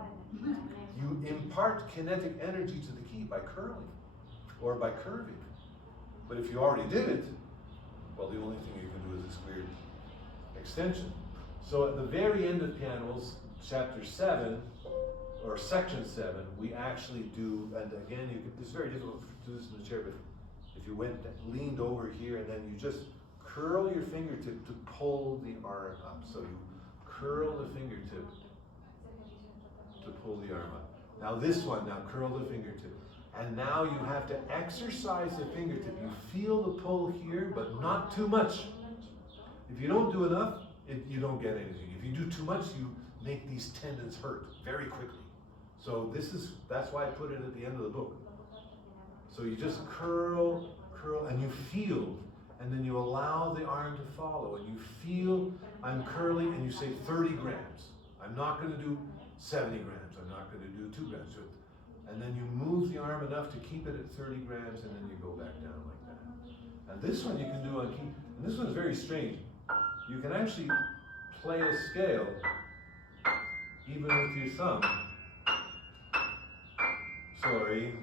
You impart kinetic energy to the key by curling or by curving. But if you already did it, well, the only thing you can do is this weird extension. So at the very end of Pianimals, chapter 7, or section 7, we actually do, and again, it's very difficult to do this in the chair, but if you leaned over here and then you just curl your fingertip to pull the arm up. So you curl the fingertip to pull the arm up. Now this one, now curl the fingertip. And now you have to exercise the fingertip. You feel the pull here, but not too much. If you don't do enough, you don't get anything. If you do too much, you make these tendons hurt very quickly. So that's why I put it at the end of the book. So you just curl, and you feel, and then you allow the arm to follow, and you feel, I'm curling, and you say 30 grams. I'm not going to do 70 grams. I'm not going to do 2 grams. And then you move the arm enough to keep it at 30 grams, and then you go back down like that. And this one you can do on key. And this one's very strange. You can actually play a scale even with your thumb. Sorry.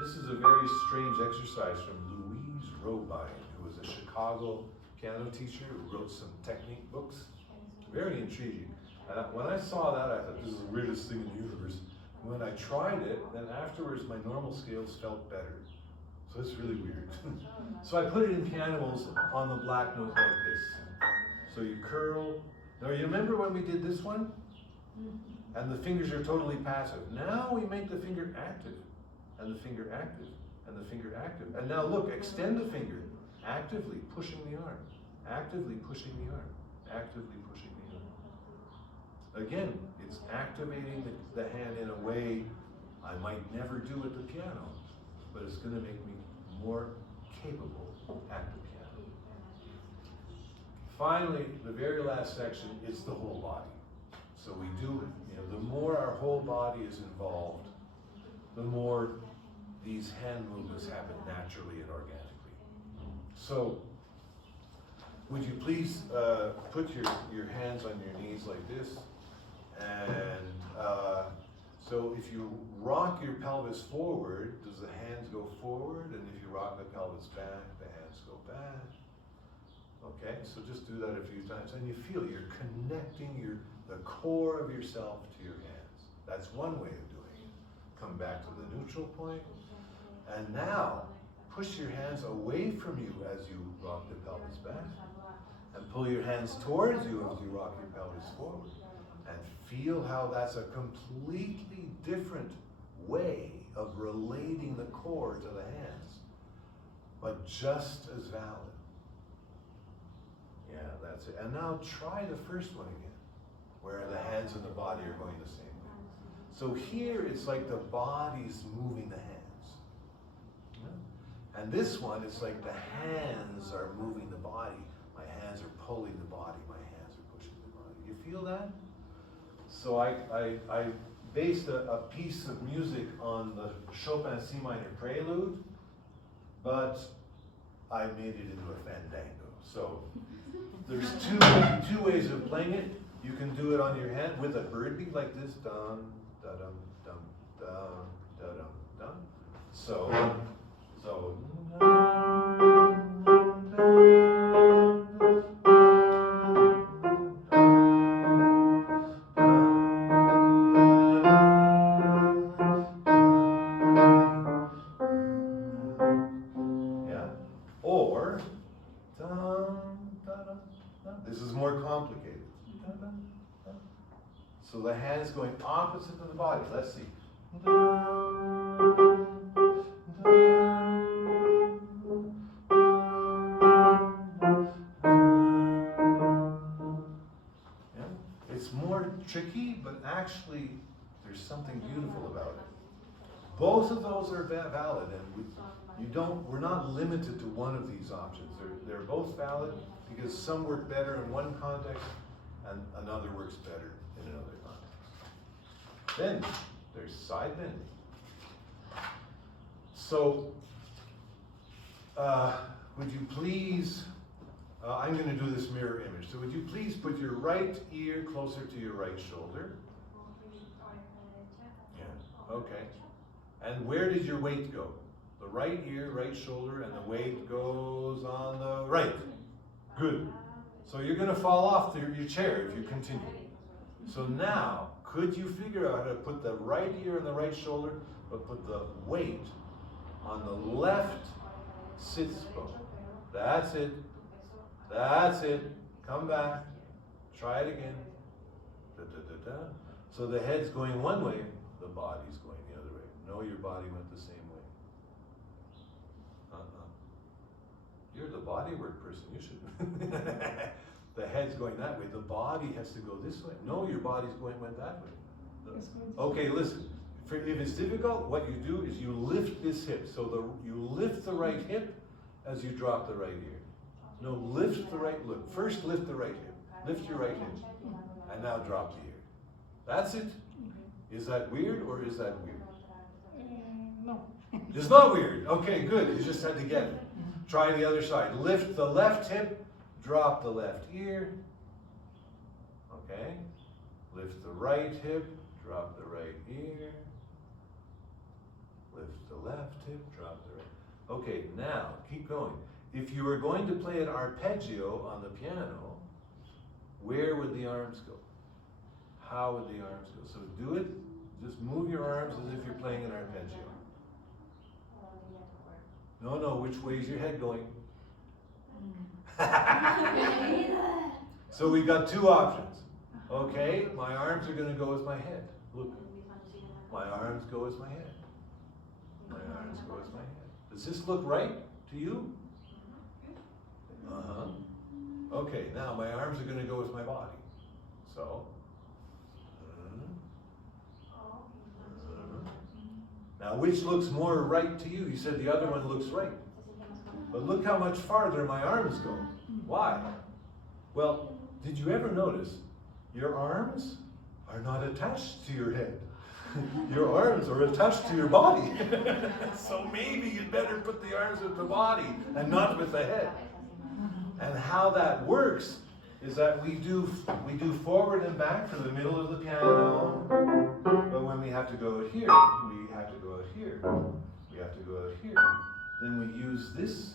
This is a very strange exercise from Louise Robine, who was a Chicago piano teacher who wrote some technique books. Very intriguing. When I saw that, I thought, this is the weirdest thing in the universe. When I tried it, then afterwards my normal scales felt better. So it's really weird. So I put it in Pianimals on the black note like this. So you curl. Now you remember when we did this one? And the fingers are totally passive. Now we make the finger active, and the finger active, and the finger active. And now look, extend the finger, actively pushing the arm, actively pushing the arm, actively pushing the arm. Again, it's activating the hand in a way I might never do at the piano, but it's going to make me more capable at the piano. Finally, the very last section is the whole body. So we do, the more our whole body is involved, the more these hand movements happen naturally and organically. So, would you please put your hands on your knees like this, and So if you rock your pelvis forward, does the hands go forward? And if you rock the pelvis back, the hands go back. Okay, so just do that a few times, and you feel you're connecting the core of yourself to your hands. That's one way of doing it. Come back to the neutral point, and now push your hands away from you as you rock the pelvis back, and pull your hands towards you as you rock your pelvis forward. And feel how that's a completely different way of relating the core to the hands, but just as valid. Yeah, that's it. And now try the first one again, where the hands and the body are going the same way. So here it's like the body's moving the hands. Yeah? And this one, it's like the hands are moving the body. My hands are pulling the body, my hands are pushing the body. You feel that? So I based a piece of music on the Chopin C minor prelude, but I made it into a fandango. So there's two ways of playing it. You can do it on your hand with a bird beat like this. Dum, da dum, dum, dum, da dum, dum. So. Or, this is more complicated. So the hands going opposite to the body. Let's see. Yeah. It's more tricky, but actually there's something beautiful about it. Both of those are valid, and we're not limited to one of these options. They're both valid because some work better in one context and another works better in another context. Then there's side bending. So, would you please, I'm going to do this mirror image. So would you please put your right ear closer to your right shoulder? Yeah, okay. And where did your weight go? The right ear, right shoulder, and the weight goes on the right. Good. So you're going to fall off your chair if you continue. So now, could you figure out how to put the right ear on the right shoulder, but put the weight on the left sits bone? That's it. That's it. Come back. Try it again. Da, da, da, da. So the head's going one way, the body's going the other way. No, your body went the same way. You're the bodywork person, you should. The head's going that way, the body has to go this way. No, your body's went that way. Okay, listen. If it's difficult, what you do is you lift this hip. So you lift the right hip as you drop the right ear. No, lift the right, look. First lift the right hip. Lift your right hip. And now drop the ear. That's it. Is that weird or is that weird? No. It's not weird. Okay, good. You just had to get it. Try the other side. Lift the left hip, drop the left ear. Okay. Lift the right hip, drop the right ear. Lift the left hip, drop the right. Okay, now keep going. If you were going to play an arpeggio on the piano, where would the arms go? How would the arms go? So do it. Just move your arms as if you're playing an arpeggio. No, which way is your head going? So we've got two options. Okay, my arms are going to go as my head. Look, my arms go as my head. My arms go as my head. Does this look right to you? Uh-huh. Okay, now my arms are going to go as my body. So, now, which looks more right to you? You said the other one looks right. But look how much farther my arms go. Why? Well, did you ever notice your arms are not attached to your head? Your arms are attached to your body. So maybe you'd better put the arms with the body and not with the head. And how that works is that we do forward and back for the middle of the piano, but when we have to go out here. We have to go out here. We have to go out here. Then we use this.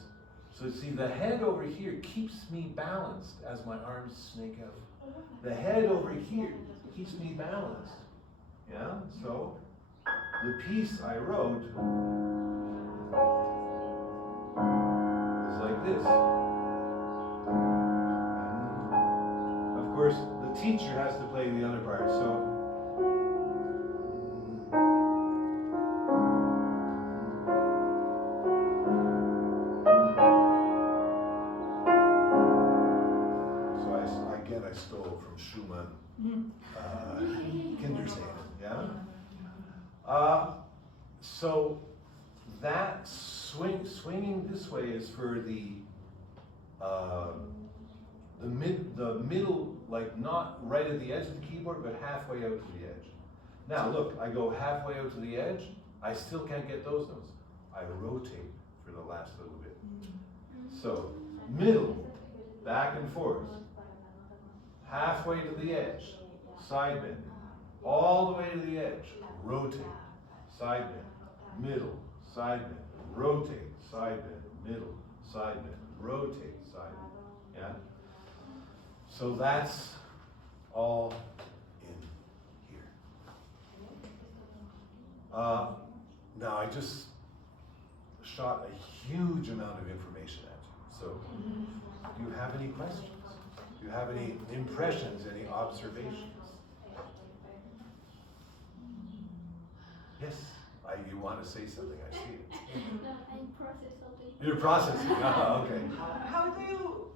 So see, the head over here keeps me balanced as my arms snake out. The head over here keeps me balanced. Yeah? So the piece I wrote is like this. And of course, the teacher has to play the other part. So I stole from Schumann, Kindersehen, yeah? So that swinging this way is for the middle, like not right at the edge of the keyboard, but halfway out to the edge. Now look, I go halfway out to the edge, I still can't get those notes. I rotate for the last little bit. So middle, back and forth. Halfway to the edge, side bend, all the way to the edge, rotate, side bend, middle, side bend, rotate, side bend, middle, side bend, rotate, side bend, yeah? So that's all in here. Now I just shot a huge amount of information at you, so do you have any questions? Do you have any impressions, any observations? Yes, you want to say something, I see it. No, I process something. You're processing, okay. How do you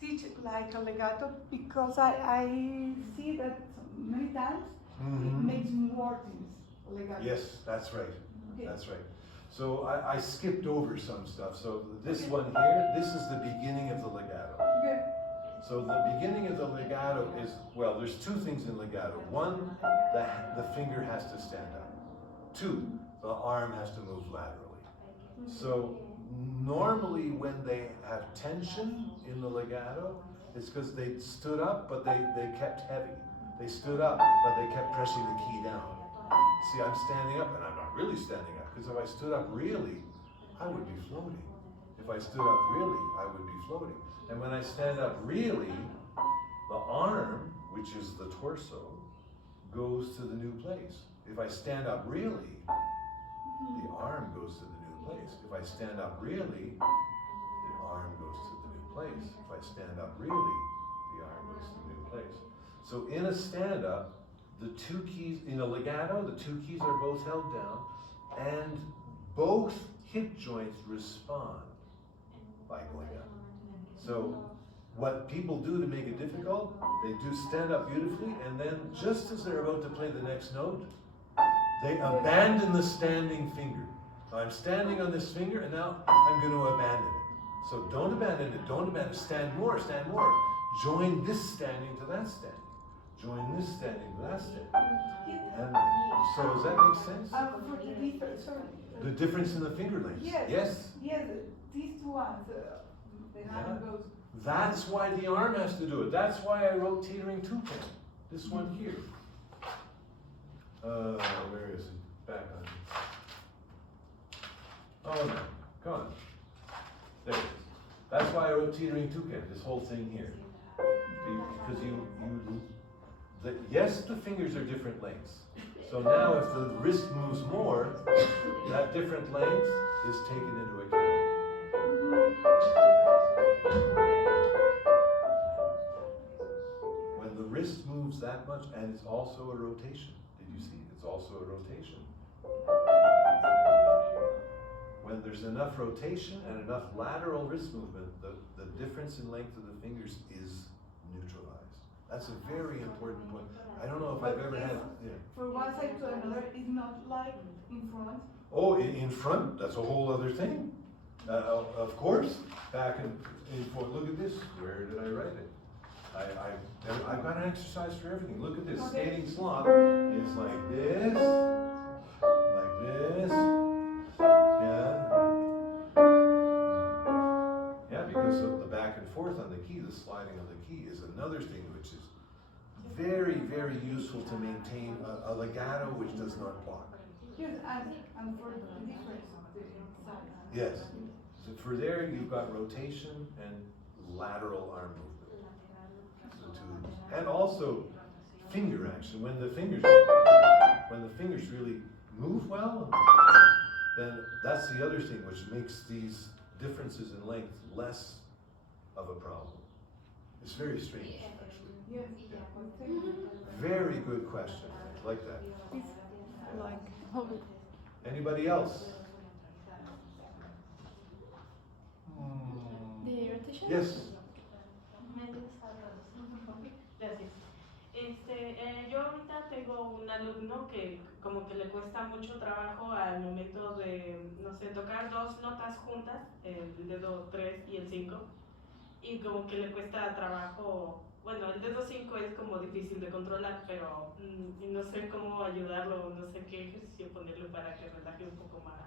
teach like a legato? Because I see that many times it makes more things legato. Yes, that's right, Okay. that's right. So I skipped over some stuff. So this one here, this is the beginning of the legato. Okay. So the beginning of the legato is, well, there's two things in legato. One, the finger has to stand up. Two, the arm has to move laterally. So normally when they have tension in the legato, it's because they stood up, but they kept heavy. They stood up, but they kept pressing the key down. See, I'm standing up, and I'm not really standing up, because if I stood up really, I would be floating. If I stood up really, I would be floating. And when I stand up really, the arm, which is the torso, goes to the new place. If I stand up really, the arm goes to the new place. If I stand up really, the arm goes to the new place. If I stand up really, the arm goes to the new place. So in a stand-up, the two keys, in a legato, the two keys are both held down, and both hip joints respond by going up. So what people do to make it difficult, they do stand up beautifully, and then just as they're about to play the next note, they abandon the standing finger. So I'm standing on this finger, and now I'm going to abandon it. So don't abandon it, don't abandon it. Stand more, stand more. Join this standing to that standing. Join this standing to that standing. And so does that make sense? For the difference, sorry. The difference in the finger lengths? Yes. Yes. Yes, these two ones, the hand goes. That's why the arm has to do it. That's why I wrote teetering toucan. This one here. Where is it? Back on. Oh no, come on. There it is. That's why I wrote teetering toucan, this whole thing here. Because yes, the fingers are different lengths. So now if the wrist moves more, that different length is taken into account. When the wrist moves that much, and it's also a rotation. Did you see? It's also a rotation. When there's enough rotation and enough lateral wrist movement, the difference in length of the fingers is neutralized. That's a very important point. I don't know if I've ever had. Yeah. For one side to another, it's not like in front. Oh, in front, that's a whole other thing. Of course, back in front. Look at this. Where did I write it? I've got an exercise for everything. Look at this. Okay. Skating slop is like this, yeah. Yeah, because of the back and forth on the key, the sliding of the key is another thing which is very, very very useful to maintain a legato which does not block. Yes, and for the difference of the size. Yes. So for there, you've got rotation and lateral arm movement. So and also finger action. When the fingers really move well, then that's the other thing which makes these differences in length less of a problem. It's very strange, actually. Yes. Very good question. I like that. It's like hobbit. Anybody else? The rotation? Yes. Gracias. Yo ahorita tengo un alumno que como que le cuesta mucho trabajo al momento de, no sé, tocar dos notas juntas, el dedo 3 y el 5, y como que le cuesta trabajo, bueno, el dedo 5 es como difícil de controlar, pero no sé cómo ayudarlo, no sé qué ejercicio ponerle para que relaje un poco más,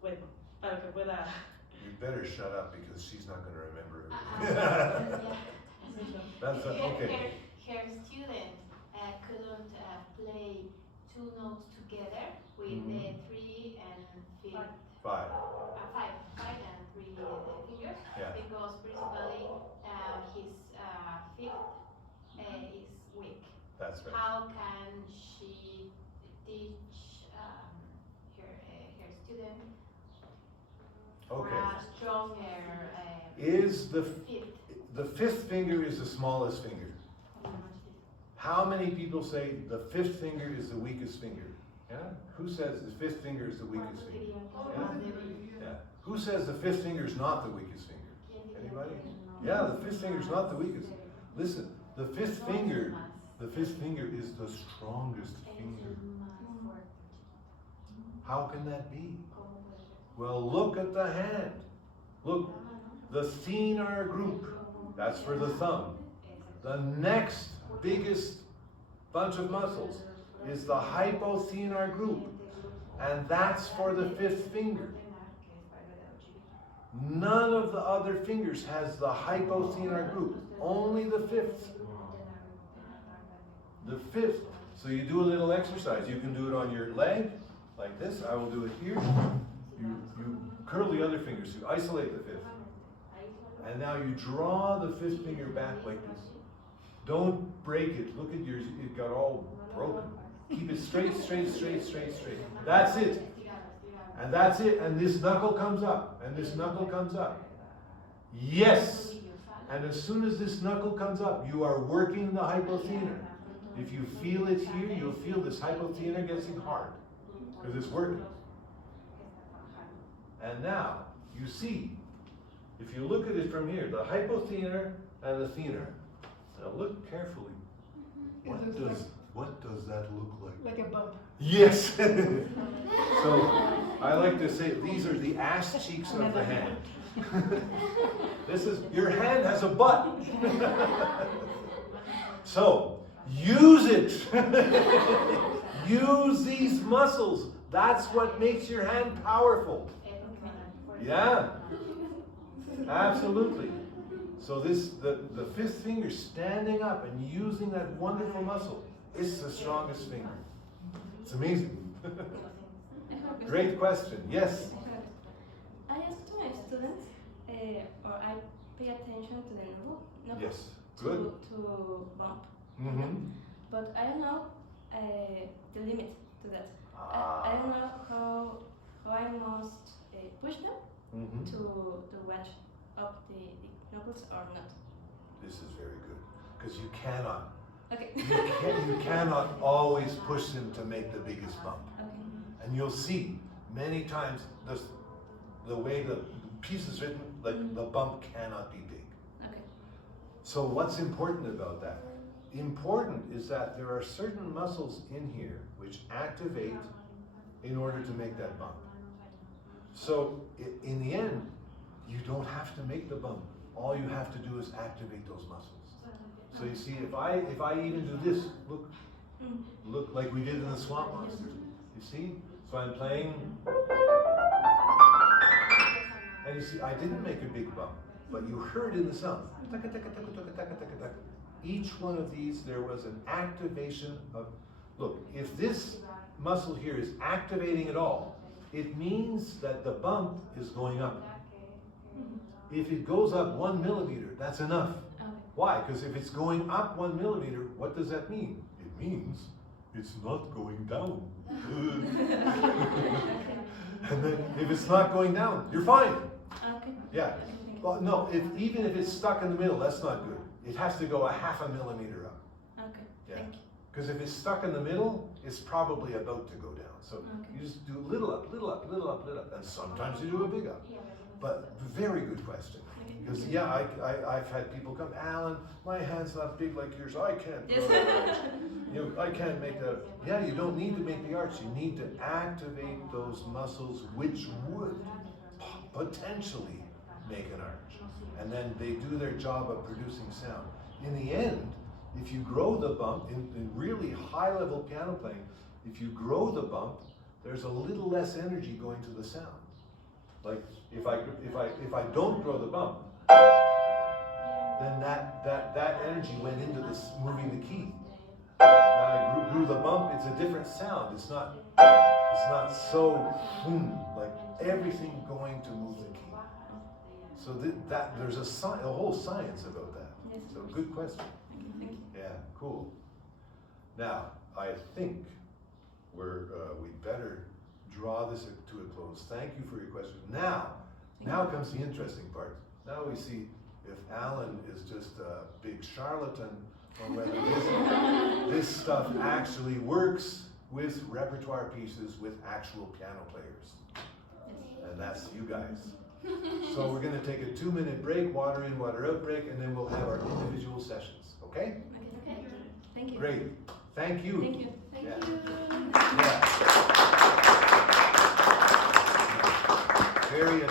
bueno, para que pueda... You better shut up because she's not going to remember it. Yeah. That's okay. Her student couldn't play two notes together with the 3 and 5, 5. 5 and 3 fingers, Yeah. because principally his fifth is weak. That's right. How can she teach her student Okay. a stronger Is fifth? the fifth finger is the smallest finger? How many people say the fifth finger is the weakest finger? Yeah? Who says the fifth finger is the weakest finger? Yeah. Who says the fifth finger is not the weakest finger? Anybody? Yeah, the fifth finger is not the weakest. Listen, the fifth finger is the strongest finger. How can that be? Well, look at the hand. Look, the thenar group, that's for the thumb. The next biggest bunch of muscles is the hypothenar group, and that's for the fifth finger. None of the other fingers has the hypothenar group, only the fifth. The fifth. So you do a little exercise. You can do it on your leg, like this. I will do it here. You curl the other fingers, you isolate the fifth. And now you draw the fifth finger back like this. Don't break it. Look at yours, it got all broken. Keep it straight, straight, straight, straight, straight. That's it. And that's it. And this knuckle comes up. And this knuckle comes up. Yes. And as soon as this knuckle comes up, you are working the hypothenar. If you feel it here, you'll feel this hypothenar getting hard. Because it's working. And now, you see, if you look at it from here, the hypothenar and the thenar. Now look carefully. What does that look like? Like a bump. Yes! So, I like to say these are the ass cheeks of the hand. This is, your hand has a butt. So, use it. Use these muscles. That's what makes your hand powerful. Yeah, absolutely. So this, the fifth finger standing up and using that wonderful muscle is the strongest finger. It's amazing. Great question. Yes? I ask to my students, or I pay attention to the knuckle Yes. Good. to bump. Mm-hmm. But I don't know the limit to that. I don't know how I must push them Mm-hmm. to wedge up the knuckles or not. This is very good. Because you cannot. Okay. You cannot always push them to make the biggest bump. Okay. And you'll see many times the way the piece is written, the bump cannot be big. Okay. So what's important about that? Important is that there are certain muscles in here which activate in order to make that bump. So in the end, you don't have to make the bump. All you have to do is activate those muscles. So you see, if I even do this, look like we did in the swamp monster. You see? So I'm playing, and you see, I didn't make a big bump, but you heard in the sound. each one of these, there was an activation of, look, if this muscle here is activating at all, it means that the bump is going up. If it goes up 1 millimeter, that's enough. Okay. Why? Because if it's going up 1 millimeter, what does that mean? It means it's not going down. And then if it's not going down, you're fine. Okay. Yeah. Well, no, even if it's stuck in the middle, that's not good. It has to go a 0.5 millimeter up. Okay. Yeah. Thank you. Because if it's stuck in the middle, it's probably about to go down. So Okay. you just do little up, little up, little up, little up, and sometimes you do a big up. But very good question. Because yeah, I've had people come, Alan, my hand's not big like yours. I can't grow Yes. that arch. I can't make that. Yeah, you don't need to make the arch. You need to activate those muscles which would potentially make an arch. And then they do their job of producing sound. In the end, if you grow the bump, in really high level piano playing, if you grow the bump, there's a little less energy going to the sound. Like if I don't grow the bump, then that energy went into this moving the key. Now I grew the bump, it's a different sound. It's not so like everything going to move the key. So there's a whole science about that. Yes. So good question. Thank you. Yeah, cool. Now I think we better draw this to a close. Thank you for your question. Now comes the interesting part. Now we see if Alan is just a big charlatan or whether this stuff actually works with repertoire pieces with actual piano players. And that's you guys. So we're going to take a 2-minute break, water in, water out break, and then we'll have our individual sessions. Okay? Okay. Thank you. Great. Thank you. Thank you. Yeah. Thank you. Yeah. Very